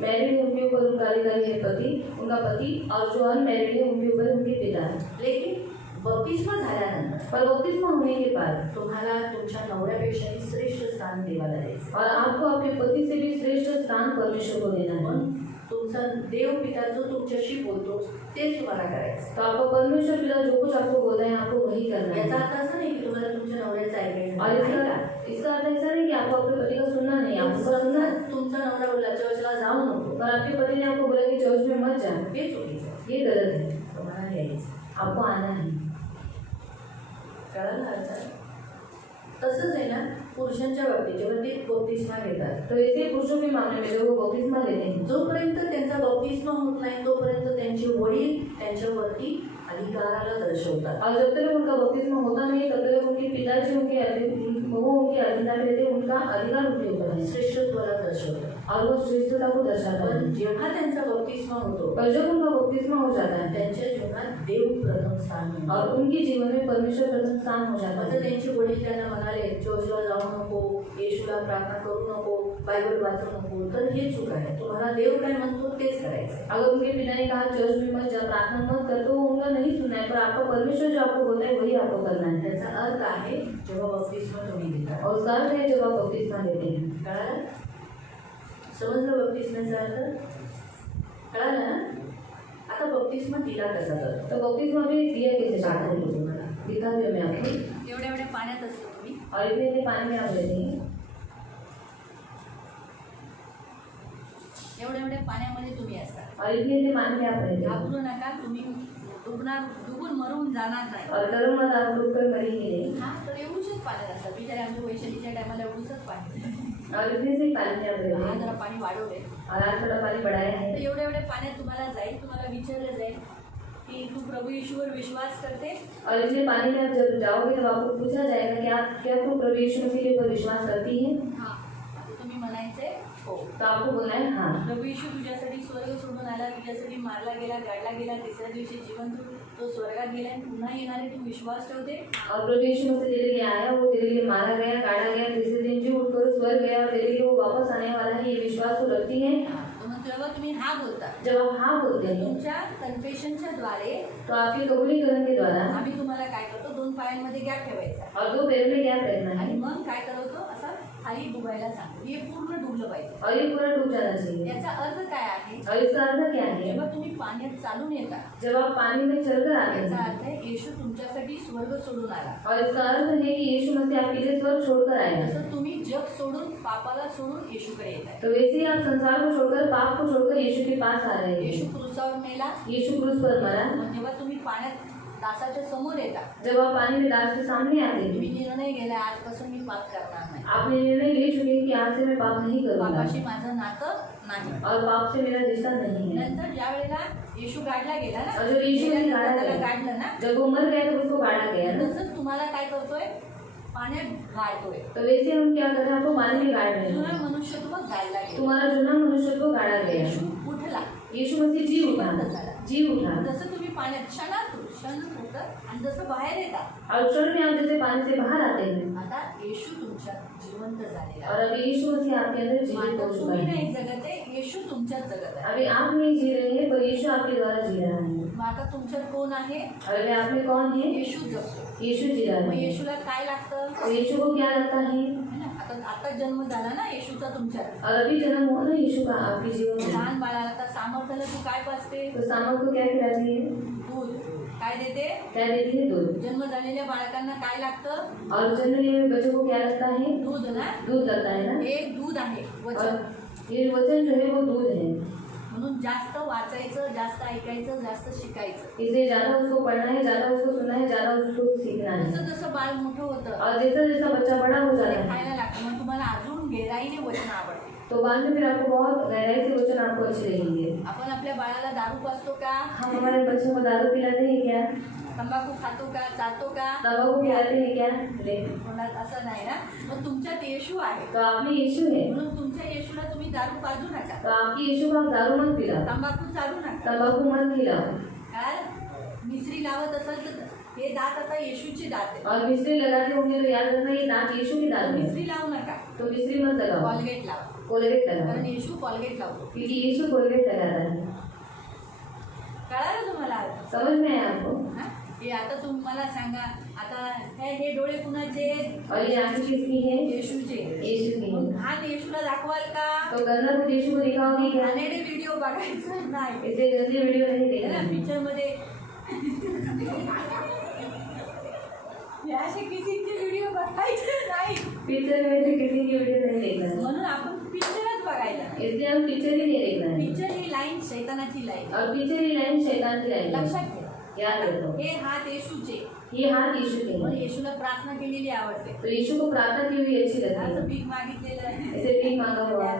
मैरिड है उनके ऊपर उनका अधिकारी है पति, उनका पति. और जो अनमैरिड है उनके ऊपर उनके पिता है. लेकिन बपतिस्मा झाल्यानंतर पर बपतिस्मा होने के बाद तुम्हाला तुमच्या नवऱ्यापेक्षाही श्रेष्ठ स्थान देवाला द्यायचं. और आपको आपके पति से भी श्रेष्ठ स्थान परमेश्वर को देना है. पण तुमचा देव पिता जो तुमच्याशी बोलतो तेच तुम्हाला करायचं. तो आपका परमेश्वर पिता जो कुछ आपको बोलता है आपको वही करना याचा है. अर्थ असा नाही की तुम्हाला तुमच्या नवऱ्याचं ऐकायचं और नाही. ऐका. इसका अर्थ ऐसा नहीं कि आपको अपने पति का सुनना नहीं. आपको सुनना है. तुमचा नवरा बोलला चर्चला जाऊ नको, पर आपके पति ने आपको बोला कि चर्च में मत जा. हे चुकीचं आहे. ये गलत है. तुम्हाला यायचं. आपको आना है. कळालं अर्थ? तसंच आहे ना पुरुषांच्या बाबतीत जेव्हा ते बपतिस्मा घेतात, तो ऐसे पुरुषों के मामले में जब वो बपतिस्मा लेते हैं, जोपर्यंत त्यांचा बपतिस्मा होत नाही तोपर्यंत त्यांचे वडील त्यांच्यावरती अधिकाराला दर्शवतात. और जब तक उनका बपतिस्मा होता नहीं तब तक उनके पिताजी उनके अधिकार रहते, उनका अधिकार उनके ऊपर है. श्रेष्ठत्वाला दर्शवतात. और वो श्रेष्ठता को दर्शाता है. पण जेव्हा त्यांचा बपतिस्मा होतो पर जब उनका बपतिस्मा हो जाता है त्यांच्या जीवनात देव प्रथम स्थान मिळतं. और उनके जीवन में परमेश्वर प्रथम स्थान हो जाता म्हणजे है. त्यांचे वडील त्यांना म्हणाले चर्चला जाऊ नको, येशूला प्रार्थना करू नको, बायबल वाचू नको, तर हे चूक आहे. तुम्हाला देव काय म्हणतो तेच करायचं. अगर उनके पिता ने कहा चर्च में मत जा, प्रार्थना मत कर, तो उनका नहीं सुनना है. पर आपका परमेश्वर जो आपको बोलता है वही आपको करना है. त्याचा अर्थ आहे जेव्हा बपतिस्मा तुम्ही घेता. और उसका अर्थ है जब आप बपतिस्मा लेते हैं. कळालं? समजलं बपतिस्माचा अर्थ? कळालं ना? आता बपतिस्मा दिला कसा जातो? तो बपतिस्मा भी दिया कैसे जाता है तुम्हाला दिखाते हुए मैं आपको. एवढ्या एवढ्या पाण्यात असतो तुम्ही, और इतने इतने पानी में आप लेते हैं. एवढ्या एवढ्या पाण्यामध्ये तुम्ही असता. और इतने इतने पानी में आप रहते हैं. घाबरू नका. तुम्ही डुबून मरून जाणार नाही. और डरो मत, आप डूब कर मरेंगे नहीं. हा तर एवढंच पाण्यात असतं. बिचारे आमच्या वैशालीच्या टायमाला एवढंच पाणी. और इतने से पानी में आप हा रहे जरा पाणी वाढवले. और आज थोड़ा पानी बढ़ाया तर है. एवढ्या पाण्यात तुम्हाला तुम्हाला विचारलं जाईल कि तू प्रभु यीशुवर विश्वास करते. और इसलिए पानी में आप जब जाओगे तो आपको पूछा जाएगा कि आप क्या तुम प्रभु यीशु मसीह के ऊपर विश्वास करती है. हा तुम्ही म्हणायचे हो. तो आपको बोलना है हाँ. प्रभु यीशु तुझ्यासाठी स्वर्ग सोडून आला, तुझ्यासाठी मारला गेला, गाडला गेला, तिसऱ्या दिवशी जिवंत तो स्वर्गात गेला आणि पुन्हा येणारे तू विश्वास ठेवते. और प्रभु यीशु मसीह तेरे लिए आया, वो तेरे लिए मारा गया, गाड़ा गया, तीसरे दिन जी उठकर स्वर्ग गया और तेरे लिए वो वापस आने वाला है, ये विश्वास को रखती है. मग जेव्हा तुम्ही हा बोलता, जब आप हाँ बोलते हैं तुमच्या कन्फेशनच्या द्वारे तो आपके कबूलीकरण के द्वारा आम्ही तुम्हाला काय करतो, 2 पायांमध्ये गॅप ठेवायचा और 2 पैरों में गैप रखना आणि है मग काय करतो असं खाली डुबायला सांगतो. हे पूर्ण डुबलं पाहिजे. और ये पूरा डूब जाना चाहिए. याचा अर्थ काय आहे? और इसका अर्थ क्या है? जेव्हा तुम्ही पाण्यात चालून येता, जब आप पानी में चलकर आते याचा हैं अर्थ आहे येशू तुमच्यासाठी स्वर्ग सोडून आला. और इसका अर्थ है कि यीशु मसीह आपके लिए स्वर्ग छोड़कर आया. जसं तुम्ही जग सोडून, पापाला सोडून येशूकडे येत आहे. तो वैसे ही आप संसार को छोड़कर, पाप को छोड़कर यीशु के पास आ रहे येशू हैं. क्रूसावर मेला. यीशु क्रूस पर मरा. मग जेव्हा तुम्ही पाण्यात दासाच्या समोर येता, जब आप पानी में दास के सामने आते तुम्ही हैं, निर्णय गेला आजपासून मी पाप करणार नाही, आपने निर्णय ले चुके हैं कि आज से मैं पाप नहीं करूंगा पापाशी माझं नातं नाही. और पाप से मेरा रिश्ता नहीं है. नंतर ज्या वेळेला येशू गाडला गेला ना, और जब यीशु ने गाड़ा त्याला गया, गाडलं ना, जब वो मर गया तो उसको गाड़ा गया ना. तसंच तुम्हाला काय करतोय, पाण्यात गाडतोय. तो वैसे हम क्या कर रहे हैं, आपको पानी में गाड़ रहे जुना हैं. मनुष्यत्व गाडला गेला. तुम्हारा जुना मनुष्यत्व गाड़ा गया. येशू उठला. यीशु मसीह जी उठा. जी उठा. जसं तुम्ही पाण्यात क्षण होतं आणि जसं बाहेर येता, और क्षण में आप जैसे पानी से बाहर आते हैं आता येशू तुमच्यात जिवंत झालेला और आहे. अभी यीशु मसीह आपके अंदर जीवित आता हो चुका तुम्ही है. नाही जगत आहे, येशू तुमच्यात जगत आहे. अभी आप नहीं जी रहे हैं पर यीशु आपके द्वारा जी रहा है. मग आता तुमच्यात कोण आहे? और अभी आप में कौन है? येशू जगतो. यीशु जी रहा मग है. येशूला काय लागतं? और यीशु को क्या लगता है? है ना? आता जन्म झाला ना येशूचा तुमच्यात. और अभी जन्म हुआ ना यीशु का आपके जीवन में. लहान बाळाला आता सामर्थ्याला तू काय पाजते? तो सामर्थ को क्या खिलाती है? दूध. काय देते? क्या देती है? दूध. जन्म झालेल्या बाळकांना काय लागतं? और जन्म लिए हुए बच्चों को क्या लगता है? दूध ना. दूध लगता है ना. हे दूध आहे वचन. और ये वचन जो है वो दूध है. म्हणून जास्त वाचायचं, जास्त ऐकायचं, जास्त शिकायचं. इसलिए ज्यादा उसको पढ़ना है, ज्यादा उसको सुनना है, ज्यादा उसको सीखना है. जसं जसं बाळ मोठं होतं और जैसा जैसा बच्चा बड़ा हो जाता है खायला लागतं, मग तुम्हाला अजून गहराईने वचन आवडते. तो बाद में फिर आपको बहुत गहराई से वचन आपको अच्छे लगेंगे. आपण आपल्या बाळाला दारू पाजतो का? हम हमारे बच्चों को दारू पिलाते हैं क्या? तंबाखू खातो का? चालतो का? तंबाकू खिलाते हैं क्या? नहीं. कोणाला असं नाही ना. मग तुमच्यात येशू आहे, तो आप में यीशु है, म्हणून तुमच्या येशूला तुम्ही दारू पाजू नका, तो आपकी यीशु को आप दारू मत पिलाओ, तंबाखू चालू नका. तंबाकू मत खिलाओ. काय मिसरी लावत असेल तर हे दात आता येशूचे दात आहे. और मिस्त्री लगाते होंगे तो याद रखना ये दांत यीशु के दांत है. मिसरी लावू नका, तो मिस्त्री मत लगाओ, कॉलगेट लावा. कोलगेट लगाओ, कारण येशू कॉलगेट लावतो. क्योंकि यीशु कोलगेट लगाता है. कळालं तुम्हाला? समझ में आया आपको? हा? हे आता तुम्हाला सांगा, आता हे डोळे कुणाचे? और ये आंखें किसकी है? येशूचे. यीशु की. मग घाण येशूला दाखवाल का? तो गंदा कुछ यीशु को दिखाओगे क्या? घाणेरडे व्हिडिओ बघायचं नाही. इसे गंदे वीडियो नहीं है देखना ना, है. पिक्चर मध्ये असे किसीचे व्हिडिओ बघायचे नाही. पिक्चर में से किसी की वीडियो नहीं देखना है. म्हणून आपण पिक्चरच बघायला नाही. इसलिए हम पिक्चर ही नहीं देखना है. पिक्चर ही लाईन शैतानाची लाईन. और पिक्चर ही लाइन शैतान की लाइन है. लक्षात ठेवा. याद रखो. हे हात येशूचे. ये हाथ यीशु के मग हैं. येशूला प्रार्थना केलेली आवडते. तो यीशु को प्रार्थना की हुई अच्छी लगती असं है. भीक मागितलेलं आहे. ऐसे भीख मांगा हुआ.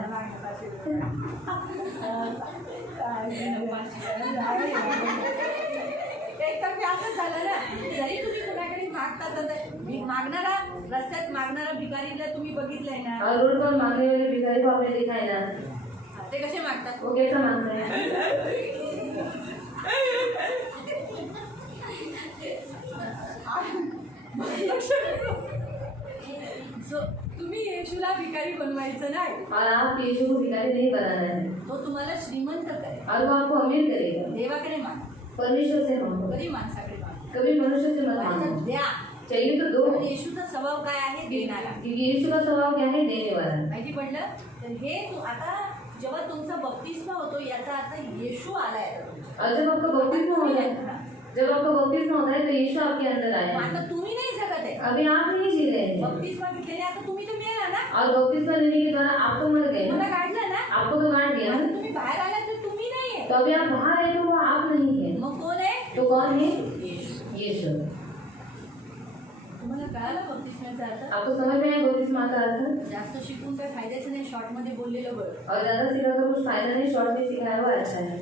एक तर असं झालं ना, जरी तुम्ही कुणाकडे मागता तर भीक मागणारा, रस्त्यात मागणारा भिकारीला तुम्ही बघितलंय ना, और रोड पर मांगने वाले भिखारी को आपने देखा है ना. ते कसे मागतात? वो कैसा मांगते हैं? So, तुम्ही येशूला भिकारी बनवायचं नाही. और आप यीशु को भिखारी नहीं बनाना है. तो तुम्हाला श्रीमंत करेल. और वो आपको अमीर करेगा. देवाकडे माग, परमेश्वर से मांगो, कधी माणसाकडे माग. कभी मनुष्य से मत माणसात मांगो. द्या. चाहिए तो दो. पण येशूचा स्वभाव काय आहे? देणारा. क्योंकि यीशु का स्वभाव क्या है? देने वाला. माहिती पडलं? तर हे आता जेव्हा तुमचा बप्तिस्मा होतो याचा अर्थ येशू आलाय आता तुमच्या. और जब आपका बपतिस्मा होता है, जब आपका बपतिस्मा होता है तो यीशु आपके अंदर आया मग है. आता तुम्ही नाही जगत आहे. अभी आप नहीं जी रहे हैं. बप्तिस्मा घेतलेले आता तुम्ही तर मेला ना, और बपतिस्मा लेने के दौरान आपको मर गए. तुम्हाला काढलं ना, आपको तो गाड़ दिया. आता तुम्ही बाहेर आला तर तुम्ही नाहीये. तो अभी आप बाहर है तो वो आप नहीं है. मग कोण आहे? तो कौन है? यीशु। यीशु। तुम्हाला कळालं बपतिस्म्याचा अर्थ? आपको समझ में आया बपतिस्मा का अर्थ? जास्त शिकून काही फायद्याचं नाही, शॉर्ट मध्ये बोललेलं बरं. और ज़्यादा सीखा तो कुछ फायदा नहीं, शॉर्ट में सिखाया हुआ अच्छा है.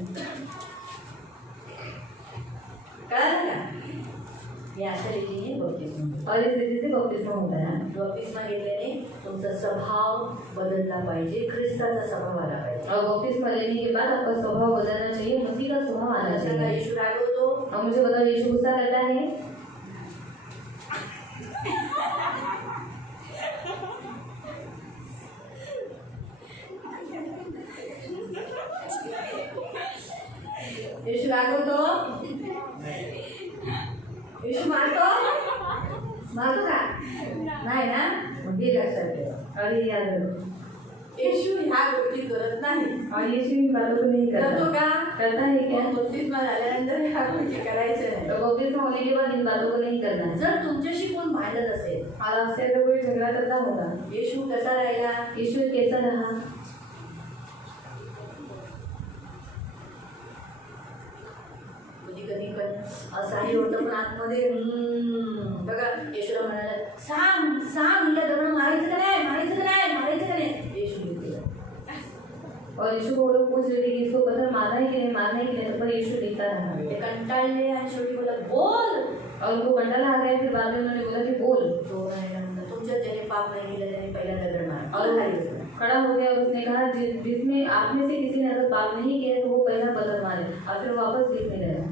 कळालं का? हे अशा रीतीने बपतिस्मा. और इस रीति से बपतिस्मा होता है. बपतिस्मा घेतल्याने तुमचा स्वभाव बदलला पाहिजे, ख्रिस्ताचा स्वभाव आला पाहिजे. और बपतिस्मा लेने के बाद आपका स्वभाव बदलना चाहिए, मसीह का स्वभाव आना जसा का चाहिए. यीशु रागवतो, और मुझे बताओ यीशु गुस्सा करता है? यीशु रागवतो, यीशु मारतो का? नाही ना, मग हे लक्षात ठेवा. और ये याद रखो. येशू ह्या गोष्टी करत नाही. और यीशु इन बातों को नहीं करतो करता. का? करता है क्या? पण बपतिस्मा झाल्यानंतर ह्या गोष्टी करायच्या नाही. तो बपतिस्मा होने के बाद इन बातों को नहीं करना है. जर तुमच्याशी कोण भांडत असेल, और आपसे अगर कोई झगड़ा करता होगा, येशू कसा राहिला? यीशु कैसा रहा? कधी पण असाही होतं, पण आतमध्ये बघा येशूला म्हणाला, सांग सांग हिला दगड मारायचं का नाही, मारायचं का नाही, मारायचं का नाही. येशू लिखते. और यीशु को वो लोग पूछ रहे थे कि इसको पत्थर मारना है कि नहीं, मारना है कि नहीं, पर यीशु लिखता रहा. ते कंटाळले आणि शेवटी बोला बोल. और उनको कंटाला आ गया, फिर बाद में उन्होंने बोला कि बोल. तो राहिला म्हणला, तुमच्यात ज्याने पाप नाही केलं त्याने पहिला दगड मारा. और खड़ा हो गया, उसने कहा जिसमें आप में से किसी ने अगर पाप नहीं किया तो वो पहला पत्थर मारे. और फिर वापस लिखने लगा.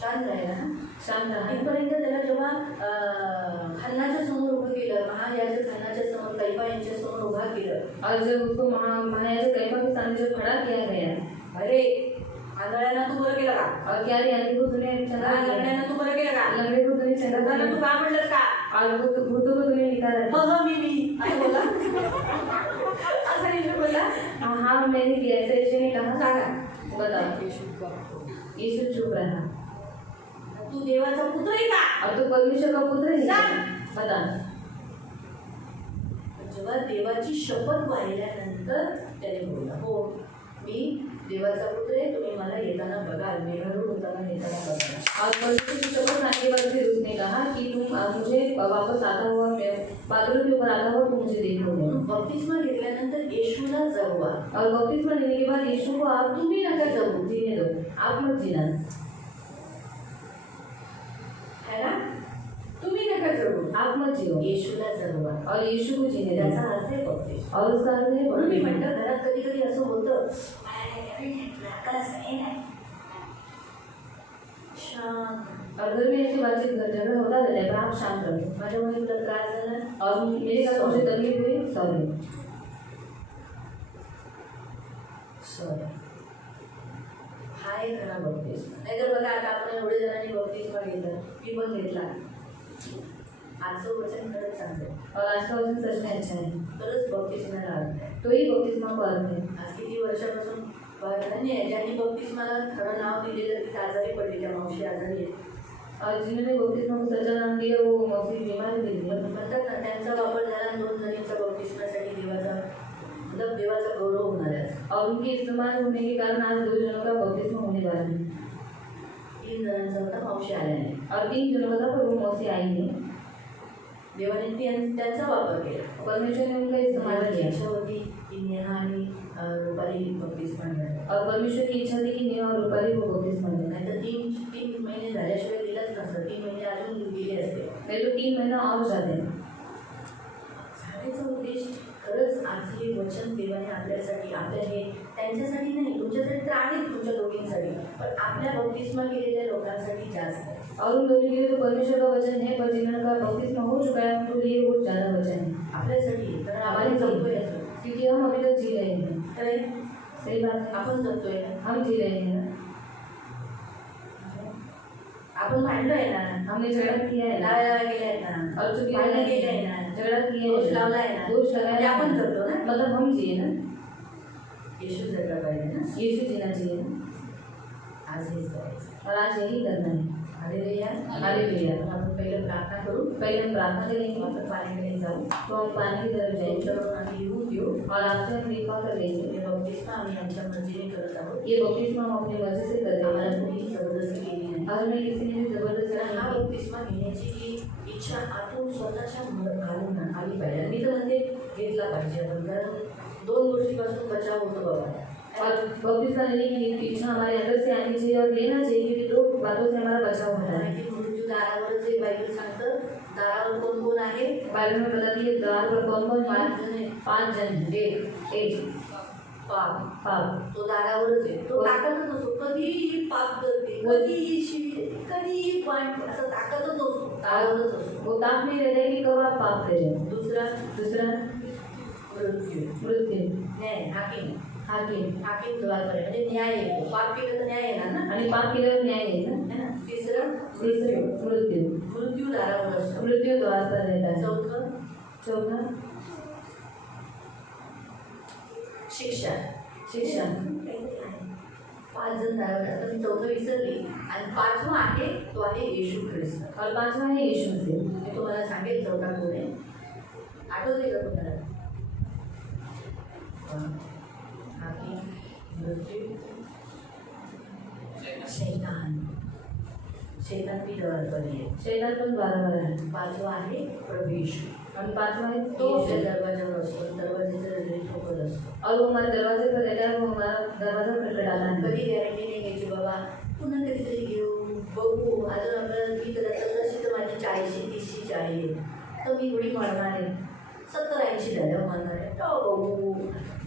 शांत राहिला ना. शांत रहा. इथपर्यंत त्याला जेव्हा हन्नाच्या समोर उभं केलं, महायाजक हन्नाच्या समोर, कैफा यांच्या समोर उभा केलं, और जब उसको महायाजक कैफा के सामने जब खड़ा किया गया, अरे आंधळ्यांना तू बरं केलं का? और क्या रे अंधे को तूने चंगा किया, लंगड्यांना तू बरं केलं का? लंगड़े को तूने चंगा लोकांना तू किया, का म्हणलंस का? और भूतों को तूने निकाला. मी असं बोला. असं येशू बोला. हाँ मैंने किया, ऐसे यीशु ने कहा. सांगा. बताओ. यीशु चुप रहा. तू देवाचा पुत्र आहे का? और तू परमेश्वर का पुत्र है? सांग. बता. जेव्हा देवाची शपथ वाहिल्यानंतर त्याने बोलला, हो मी देवाचा पुत्र आहे, तुम्ही मला येताना बघाल, मेघारूढ होताना येताना बघाल. और परमेश्वर की शपथ खाने के बाद फिर उसने कहा कि तुम मुझे वापस आता हुआ, बादलों के ऊपर आता हुआ तुम मुझे देखोगे. बपतिस्मा घेतल्यानंतर येशूला जगवा. और बपतिस्मा लेने के बाद यीशु को आप तुम्ही नका जगू, जीने दो, आप मत जीना. है ना? तुम्ही नका जगू, आप मत जियो, येशूला जगवा. और यीशु को जीने दो. त्याचा अर्थ आहे बपतिस्मा. और उसका अर्थ है म्हणून मी बपतिस्मा. म्हणलं घरात कधी कधी असं होतं, शांत. और घर में ऐसी बातचीत झगड़ा होता रहता है, पर आप शांत रहो. माझ्यामुळे तुला त्रास झाला, और मेरे साथ मुझे तकलीफ हुई, सॉरी. सॉरी. हा एक खरा बपतिस्मा. नाहीतर बघा आता आपण एवढे जणांनी बपतिस्मा घेतला, मी पण घेतला. आजचं वचन खरंच चांगलं आहे. और आज का वचन सच में अच्छा है. खरंच बपतिस्माला अर्थ आहे. तो ही बपतिस्मा को अर्थ है. आज किती वर्षापासून नाही, ज्यांनी बपतिस्माला खरं नाव दिलेलं तिथे आजारी पडलेल्या मावशी आजारी आहेत. और जिन्होंने बपतिस्मा को सच्चा नाम दिया वो मौसी बीमार हुई थी. म्हणतात ना, त्यांचा वापर झाला 2 जणींचा बपतिस्मासाठी देवाचा, मतलब देवाचा गौरव होणार आहे. और उनके इस्तेमाल होने के कारण आज 2 जनों का बपतिस्मा होने वाला है. 3 जणांचा होता, मावशी आल्या नाही. और 3 जनों का था, पर वो मौसी आई नहीं. देवाने त्यांचा वापर केला. परमेश्वर ने उनका इस्तेमाल देवाची किया. इच्छा होती की नेहा आणि रुपाली बपतिस्मा घ्यावी. और परमेश्वर की इच्छा थी कि नेहा और रूपाली को बपतिस्मा देना. नाहीतर 3 महिने झाल्याशिवाय दिलाच नसतं. 3 महिने अजून गेले असते. पहले तो 3 महीना और जाते. सांगायचा उद्देश खरंच आज हे वचन देवाने आपल्यासाठी, आपल्या हे त्यांच्यासाठी नाही, तुमच्यासाठी तर आहे, तुमच्या दोघींसाठी, पण आपल्या बपतिस्मा केलेल्या लोकांसाठी जास्त आहे. और उन दोनों के लिए तो परमेश्वर का वचन है, पर जिन्होंने बपतिस्मा हो चुका है उनके लिए वो ज़्यादा वचन है. आपल्यासाठी तर हमारे आपण जगतोय लिए, असं. क्योंकि हम अभी तक जी रहे हैं. तर सही बात है. आपण जगतोय ना, हम जी रहे हैं. आपण भांडलोय ना, हमने झगड़ा किया है ना, लढाया गेल्या आहेत ना, और चुकी भांडण केलंय ना, झगड़ा किया दोष है, लावलाय ना, दोष म्हणजे लगाया आपण है. जगतो ना. मतलब हम जिए ना, येशू जगला पाहिजे ना. यीशु जीना चाहिए ना. आज हेच करायचं. और आज यही करना है. Hallelujah hallelujah. आपण पहिले प्रार्थना करू पहले हम प्रार्थना करेंगे, आपण पाण्याकडे जाऊ तो हम पानी की तरफ जाएंगे त्यांच्यावरून आम्ही लिहून घेऊ और आपसे हम लिखा कर लेंगे। हे बप्तिस्मा आम्ही आमच्या मर्जीने करत आहोत ये बपतिस्मा हम अपनी मर्जी से कर रहे आम्हाला हैं कोणी जबरदस्ती केली नाही और हमें किसी ने भी जबरदस्ती तर हा नहीं की। बप्तिस्मा घेण्याची ही इच्छा आतून स्वतःच्या मनात घालून आली पाहिजे मी तर म्हणते घेतला पाहिजे आपण कारण दोन गोष्टीपासून बचाव होतो बाबा और बपतिस्मा लेने की इच्छा हमारे अंदर से आनी चाहिए और लेना चाहिए क्योंकि दो बातों से हमारा बचाव होता है। की मृत्यू दारावरच एक बायबल सांगतं दारावर कोण कोण आहे बाइबल में बता दिए द्वार पर कौन कौन है? 5 जण आहेत 5 जन हैं। एक पाप पाप तो दारावरच आहे तो ताकदच असतो कधीही पाप करते कधीही शिवी देते कधीही पॉईंट असं ताकदच असतो दारावरच असतो वो ताक नहीं रहता है कि कब आप पाप करें। दूसरा मृत्यू मृत्यू न्याय हाकिम हाकीम द्वार पर म्हणजे न्याय येतो पाप केलं तर न्याय येणार ना आणि पाप केल्यावर न्याय आहे ना। है ना तिसरं तीसरं मृत्यू मृत्यू दारावर असतो मृत्यू द्वार पर रहता है। चौथा शिक्षा 5 जण दारावर असतात मी चौथं विसरली आणि 5वां आहे तो आहे येशू ख्रिस्त और 5वां है यीशु मसीह। मी तुम्हाला सांगेल चौथा कोण आहे आठवते का तुम्हाला हाकीम मृत्यू शैतान भी द्वार पर है शैतान पण द्वारावर आहे 5वां आहे प्रभू येशू आणि 5वां है तो तो दरवाजावर असतो दरवाजाचा गजरी ठोकत असतो और वो हमारे दरवाजे पर रहता है, वो हमारा दरवाजा खटखटाता है। कधी गॅरंटी नाही घ्यायची बाबा पुन्हा कधीतरी घेऊ बघू अजून आपल्याला मी तर तशी तर माझी 40-30ची आहे तर मी थोडी म्हणणार आहे 70-80 झाल्यावर म्हणणार आहे तो बघू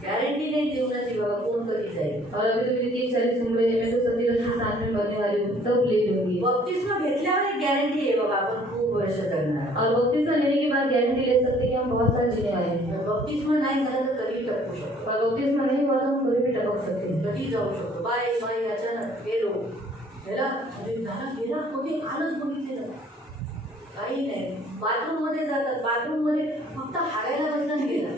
गॅरंटी नाही जीवनाची बाबा कोण कधी जाईल और अभी तो मेरी 30-40 उम्र है, मैं तो 70-80 साल में मरने वाली हूँ, तब ले लूंगी। बप्तिस्मा घेतल्यावर एक गॅरंटी आहे बाबा आपण खूप वर्ष जगणार और बपतिस्मा लेने के बाद गारंटी ले सकते हैं कि हम बहुत साल जीने वाले हैं। जर बप्तिस्मा नाही झाला तर कधी टपू शकतो और बपतिस्मा नहीं हुआ तो हम कभी भी टपक सकते हैं। कधी जाऊ शकतो बाय अचानक गेलो गेला अरे झाला गेला कोणी आलंच बघितलेलं काही नाही बाथरूममध्ये जातात बाथरूममध्ये फक्त हारायला बसला गेला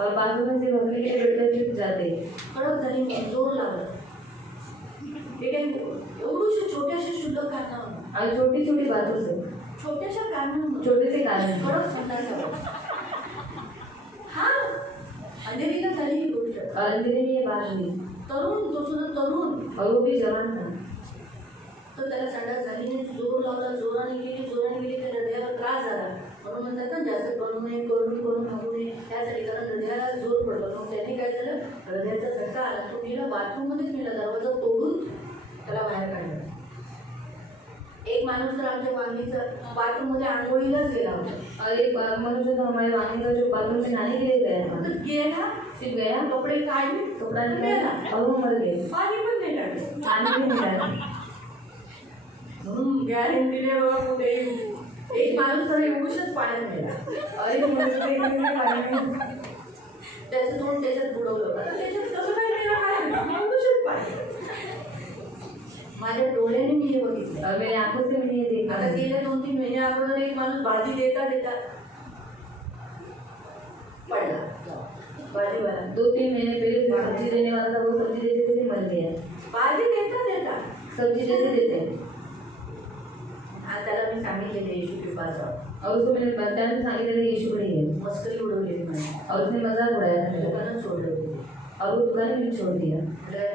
और बाथरूम में से भगने के लिए बैठकर जाते हैं। कडक झाली म्हणून जोर लागला हे काही एवढूशा छोट्याशा शुद्ध कारणावर और छोटी छोटी बातों से, छोट्याशा कारणावर छोटे से कारण से। कडक संडास हा अंधेरीला झाली ही गोष्ट और अंधेरे में ये बात हुई तरुण तो सुद्धा तरुण और वो भी जवान था। तर त्याला संडास झाली नाही जोर लावला जोराने गेली तर हृदयाला त्रास झाला म्हणून म्हणतात ना जास्त करू नये करून थांबू नये त्यासाठी कारण हृदयाला जोर पडतो मग त्यांनी काय झालं हृदयाचा झटका आला तो गेला बाथरूममध्येच मेला दरवाजा तोडून त्याला बाहेर काढलं एक माणूस तर आमच्या वांगीचा बाथरूममध्ये आंघोळीलाच गेला होता और एक मनुष्य तो हमारे वाणी का जो बाथरूम में नहाने के लिए गया था, तर गेला सिर्फ गया, कपडे काढले कपड़ा निकाला और वो मर गए। पाणी पण नाही टाकलं पानी भी नहीं डाला। म्हणून गॅरंटीने बाबा कुठे एक माणूस तर एवढूशच पाण्यात गेला और एक मनुष्य पानी में त्याचं तोंड त्याच्यात बुडवलं होतं तर त्याच्यात कसं काय गेलं काय एवढूशच पाणी माझ्या डोळ्याने मी हे बघितलं और मेरी आंखों से मैंने ये देखा। आता गेल्या 2-3 महिने अगोदर एक माणूस भाजी देता पडला भाजीवाला 2-3 महीने पहले जो सब्जी देने वाला था वो सब्जी देते देते मर गया। भाजी देता सब्जी देते देते आणि त्याला मी सांगितलेलं येशू कृपाचं और उसको मैंने बताया तो सांगितलं था यीशु बड़ी है मस्करी उडवलेली माझी और उसने मजाक उड़ाया था मेरा दुकानं सोडलं होती और वो दुकान भी छोड़ दिया।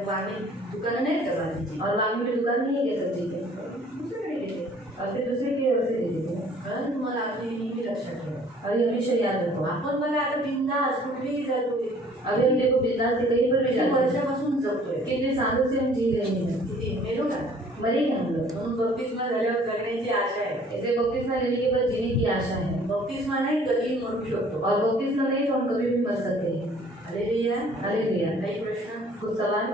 वांगी दुकानं नाही का भाजीची और वांगी की दुकान नहीं है क्या सब्जी की, दुसरीकडे गेले और फिर दूसरे की ओर से दे देते हैं। कारण तुम्हाला आपली नेहमी लक्षात ठेवा और ये हमेशा याद रखो। आपण बघा आता बिंदास कुठेही जातोय अभी हम देखो बिजनेस से कहीं पर भी किती जाते हैं, वर्षापासून जगतोय कितने सालों से हम जी रहे हैं, किती मेलो का मरेंगे हम लोग। म्हणून बप्तिस्मा झाल्यावर जगण्याची आशा आहे ऐसे बपतिस्मा लेने के बाद जीने की आशा है बप्तिस्मा नाही कधीही मरू शकतो और बपतिस्मा नहीं तो हम कभी भी मर सकते हैं। Hallelujah hallelujah. काही प्रश्न कुछ सवाल?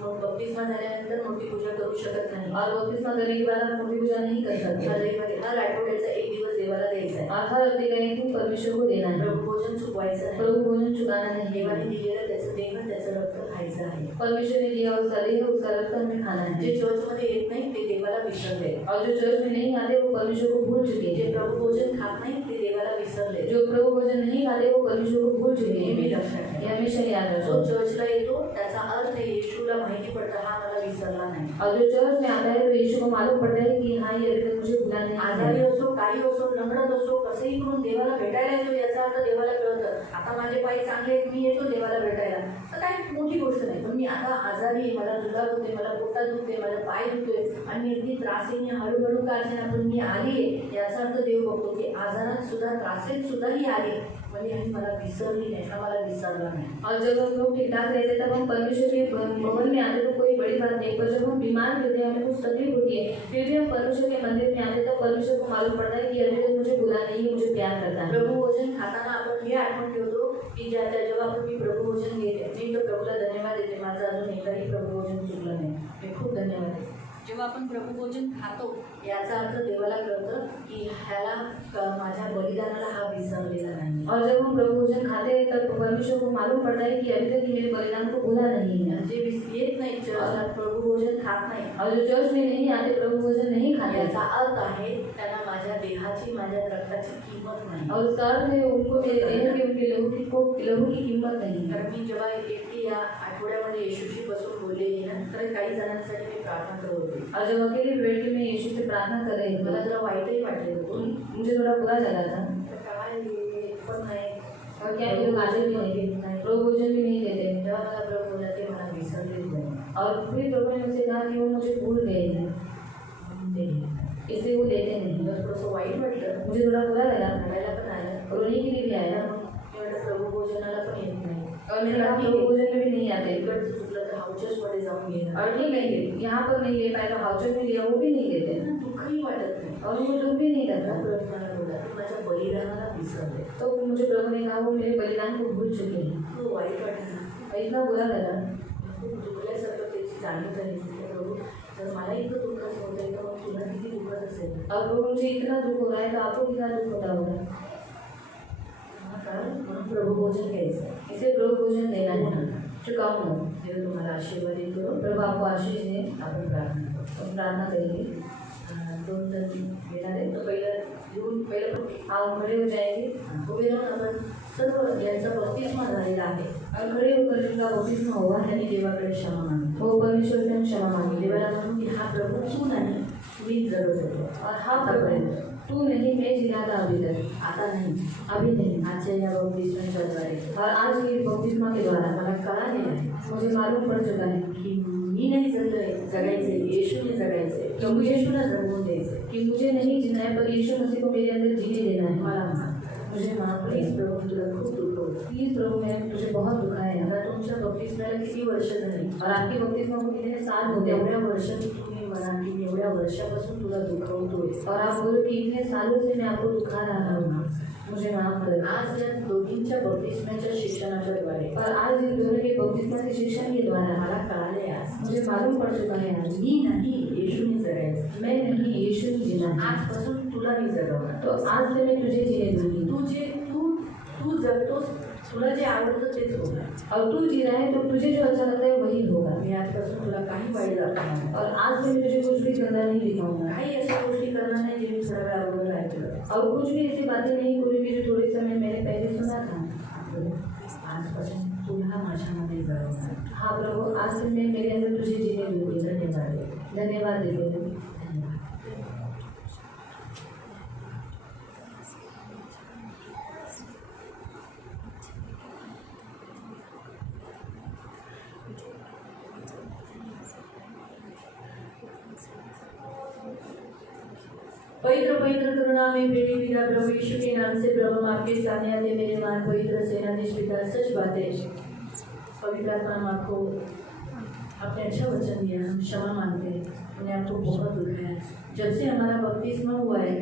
मग बप्तिस्मा झाल्यानंतर मूर्ती पूजा करू शकत नाही और बपतिस्मा करने के बाद हम मूर्ति पूजा नहीं कर सकते हर रविवारी हर आठवड्याचा एक दिवस देवाला द्यायचा आहे और हर हफ्ते का एक दिन परमेश्वर को देना है। प्रभु भोजन चुकवायचं आहे, प्रभु भोजन चुकाना नहीं देवाने है। दिलेलं त्याचं देणं त्याचं रक्त खायचं आहे। परमेश्वर ने दिया उसका देह उसका रक्त हमें खाना है। जे चर्चमध्ये येत नाही ते देवाला विसरले, और जो चर्च में नहीं आते वो परमेश्वर को भूल चुके जे हैं। प्रभु भोजन खात नाही ते देवाला विसरले। जो प्रभु भोजन नहीं खाते वो परमेश्वर को भूल चुके हे मी हैं। लक्षात ये ठेवा। हमेशा याद जो रखो। चर्चला येतो त्याचा अर्थ येशूला माहिती पडतं हा मला विसरला नाही। और जो चर्च में आता है तो यीशु को मालूम पड़ता है कि हाँ ये अभी तक मुझे भूला नहीं आजारी है। असो, काही असो, लंगडत असो, कसंही करून देवाला भेटायला येतो याचा अर्थ देवाला कळतं आता माझे पाय चांगले आहेत, मी येतो देवाला भेटायला, तर काही मोठी गोष्ट नाही। पण मी आता आजारी आहे, मला जुलाब होते, मला पोटात दुखते, माझा पाय दुखतोय आणि मी इतकी त्रासीने हळूहळू का असेना पण मी आली आहे याचा अर्थ देव बघतो की आजारात सुद्धा त्रासेत सुद्धा ही आली म्हणजे ही मला विसरली नाही, हा मला विसरला नाही। और जब हम लोग ठीक ठाक रहते तब हम परमेश्वर के भवन में आते तो कोई बड़ी बात नहीं, पर जब हम बीमार होते हैं हमें कुछ तकलीफ होती है फिर भी हम परमेश्वर के मंदिर में आते तब परमेश्वर को मालूम पड़ता है कि अभी तक मुझे भूला नहीं है, मुझे प्यार करता है। प्रभू भोजन खाताना आपण हे आठवण ठेवतो की जेव्हा आपण मी प्रभु भोजन घेते मी तर प्रभूला धन्यवाद देते, माझं अजून एकही प्रभु भोजन चुकलं नाही, मी खूप धन्यवाद देते। जेव्हा आपण प्रभु भोजन खातो याचा अर्थ देवाला कळतं की ह्याला माझ्या बलिदानाला हा विसरलेला नाही। और जब हम प्रभु भोजन खाते हैं तब परमेश्वर को मालूम पड़ता है कि अभी तक ये मेरे बलिदान को भूला नहीं है। जे येत नाही चर्चला प्रभु भोजन खात नाही और जो चर्च में नहीं आते प्रभु भोजन नहीं खाते याचा अर्थ आहे त्यांना माझ्या देहाची माझ्या रक्ताची किंमत नाही। और उसका अर्थ है उनको मेरे देह के उनके लहू की कीमत नहीं है। कारण मी जेव्हा एकटी या आठवड्यामध्ये येशूशी बसून बोललेली ना तर काही जणांसाठी मी प्रार्थना करत होते और जब अकेले बैठ के मैं यीशु से प्रार्थना कर रही मला थी जरा वाईटही वाटले होतं, मुझे थोड़ा बुरा लगा था। काय हे पण नाही और क्या ये लोग आते भी नहीं प्रभु भोजन भी नहीं देते। तेव्हा मला प्रभू बोलला ते मला विसरलेच नाही, और फिर प्रभु ने मुझसे कहा कि वो मुझे भूल गए हैं इसलिए वो लेते नहीं। मला थोडंसं वाईट वाटलं, मुझे थोड़ा बुरा लगा, रडायला पण आलं, रोने के लिए भी आया मी म्हटलं प्रभू भोजनाला पण येत नाही और मैंने कहा प्रभु भोजन में भी नहीं आते। इकडचं चुकलं तर हाऊचर्समध्ये जाऊन घे और ठीक है यहाँ पर नहीं ले पाए तो हाउचर में लिया वो भी नहीं लेते दुःखही वाटत नाही। और उनको दुख भी नहीं करता। प्रभू मला बोलला तू माझ्या बलिदानाला विसरले, तो मुझे प्रभु ने कहा वो मेरे बलिदान को भूल चुके हैं। खूप वाईट वाटलं, और इतना बुरा लगा, खूप दुखल्यासारखं त्याची जाणीव झाली की प्रभू जर मला इतकं दुःख असं होतंय तर मग तुला किती दुःखत असेल। और प्रभु मुझे इतना दुख हो रहा है तो आपको कितना दुख होता होगा। म्हणून प्रभू भोजन घ्यायचं, इसे प्रभु भोजन देना है, चुकाऊंगा। देव तुम्हाला आशीर्वाद करो। प्रभु आपको आशीष दे। आपण प्रार्थना करू। हम प्रार्थना करेंगे। दोन जण येणार आहे तर पहिलं पण आप खड़े हो जाएंगे उभे राहून आपण सर्व यांचा बत्तीसमा झालेला आहे और खड़े होकर जिनका बपतिस्मा हुआ है त्यांनी देवाकडे क्षमा मागतो। वो परमेश्वर से हम क्षमा मांगे। देवाला म्हणून की हा प्रभू तू नाही मी जगत होतो और हाँ प्रभु तू नहीं मैं जिला था अभी तक, आता नाही, अभी नहीं। आजच्या या बत्तीसमाच्या द्वारे और आज ये बपतिस्मा के द्वारा मला कळालेलं आहे मुझे मालूम पड़ चुका है की मी नाही जगायचे, येशूने जगायचे, प्रभू येशूला जगवून द्यायचे। कि मुझे नहीं जीना है पर यीशु मसीह को मेरे अंदर जीने देना है। मला माफ, मुझे माफ प्लीज प्लीज प्रभू तुला खूप दुःख होतं। प्लीज प्रभु मैंने तुझे बहुत दुखाया है। आता तुमच्या बत्तीसमाला किती वर्ष झाली और आपके बपतिस्मा को कितने साल हो गए। एवढ्या वर्षांनी तुम्ही म्हणा की एवढ्या वर्षापासून तुला दुखवतोय और आप बोलो कि इतने सालों से मैं आपको दुखा रहा हूँ, मुझे माफ कर। आज या दोघींच्या बत्तीसमाच्या शिक्षणाच्या द्वारे और आज इस दोनों के बपतिस्मा के शिक्षण के द्वारा मला कळाले आज मुझे मालूम पड़ चुका है आज मी नाही येशूने जगायचं, मैं नहीं यीशु ने जीना है। आजपासून तुला मी जगवणार। तो आज से मैं तुझे जीने दूंगी। तू जगतोस, तुला जे आवडतं तेच होणार। और तू जी रहा है तो तुझे जो अच्छा लगता है वही होगा। मी आजपासून तुला काही वाईट दाखवणार नाही। और आज से मैं तुझे कुछ भी गंदा नहीं दिखाऊंगा काही अशा गोष्टी करणार नाही जे मी थोड्या वेळा अगोदर ऐकलं। और कुछ भी ऐसी बातें नहीं करूँगी जो थोड़े समय मैंने पहले सुना था। आजपासून तुला माझ्यामध्ये जगवणार। हाँ प्रभु आज से मैं मेरे अंदर तुझे जीने दूंगी। धन्यवाद, धन्यवाद देते हैं। धन्यवाद। पवित्र पवित्र करुणा में मेरे पिता प्रभु यीशु के नाम से प्रभु आपके सामने आते मेरे मान पवित्र सेनाधीश पिता सच बातें पवित्र आत्मा हम आपको आपने अच्छा वचन दिया, हम क्षमा मांगते हैं, हमने आपको बहुत दुखाया। जब से हमारा बपतिस्मा हुआ है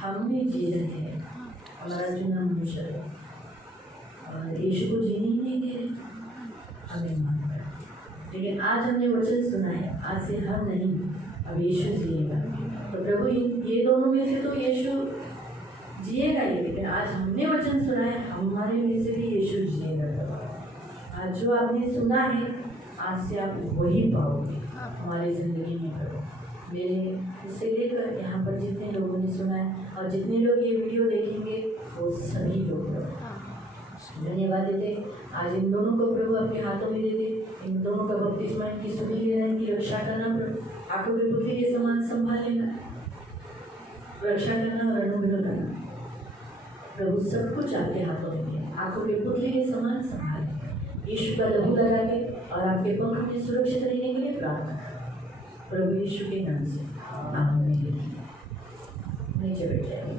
हम भी जी रहे हैं, हमारा चुना मनुष्य है और यीशु को जीने ही नहीं दे रहे, हमें माफ कर। लेकिन आज हमने वचन सुना है, आज से हम नहीं अब यीशु जिएगा। तो प्रभु ये दोनों में से तो यीशु जिएगा ये, लेकिन आज हमने वचन सुना है, हमारे में से भी यीशु जिएगा। आज जो आपने सुना है, आज से आप वही पाओगे हमारी ज़िंदगी में करो। मेरे इससे लेकर यहाँ पर जितने लोगों ने सुना है और जितने लोग ये वीडियो देखेंगे वो सभी लोग धन्यवाद देते। आज इन दोनों को प्रभु आपके हाथों में देते, इन दोनों का बपतिस्मा की सुधि लेना, इनकी रक्षा करना, प्रभु आंखों के पुतली के समान संभाल लेना, रक्षा करना और अनुग्रह करना। प्रभु सब कुछ आपके हाथों में है, आंखों के पुतली के समान संभाले। यीशु का लहू लगा के और आपके पंख में सुरक्षित रहने के लिए प्रार्थना प्रभु यीशु के नाम से आमीन। नीचे बैठ जाइए।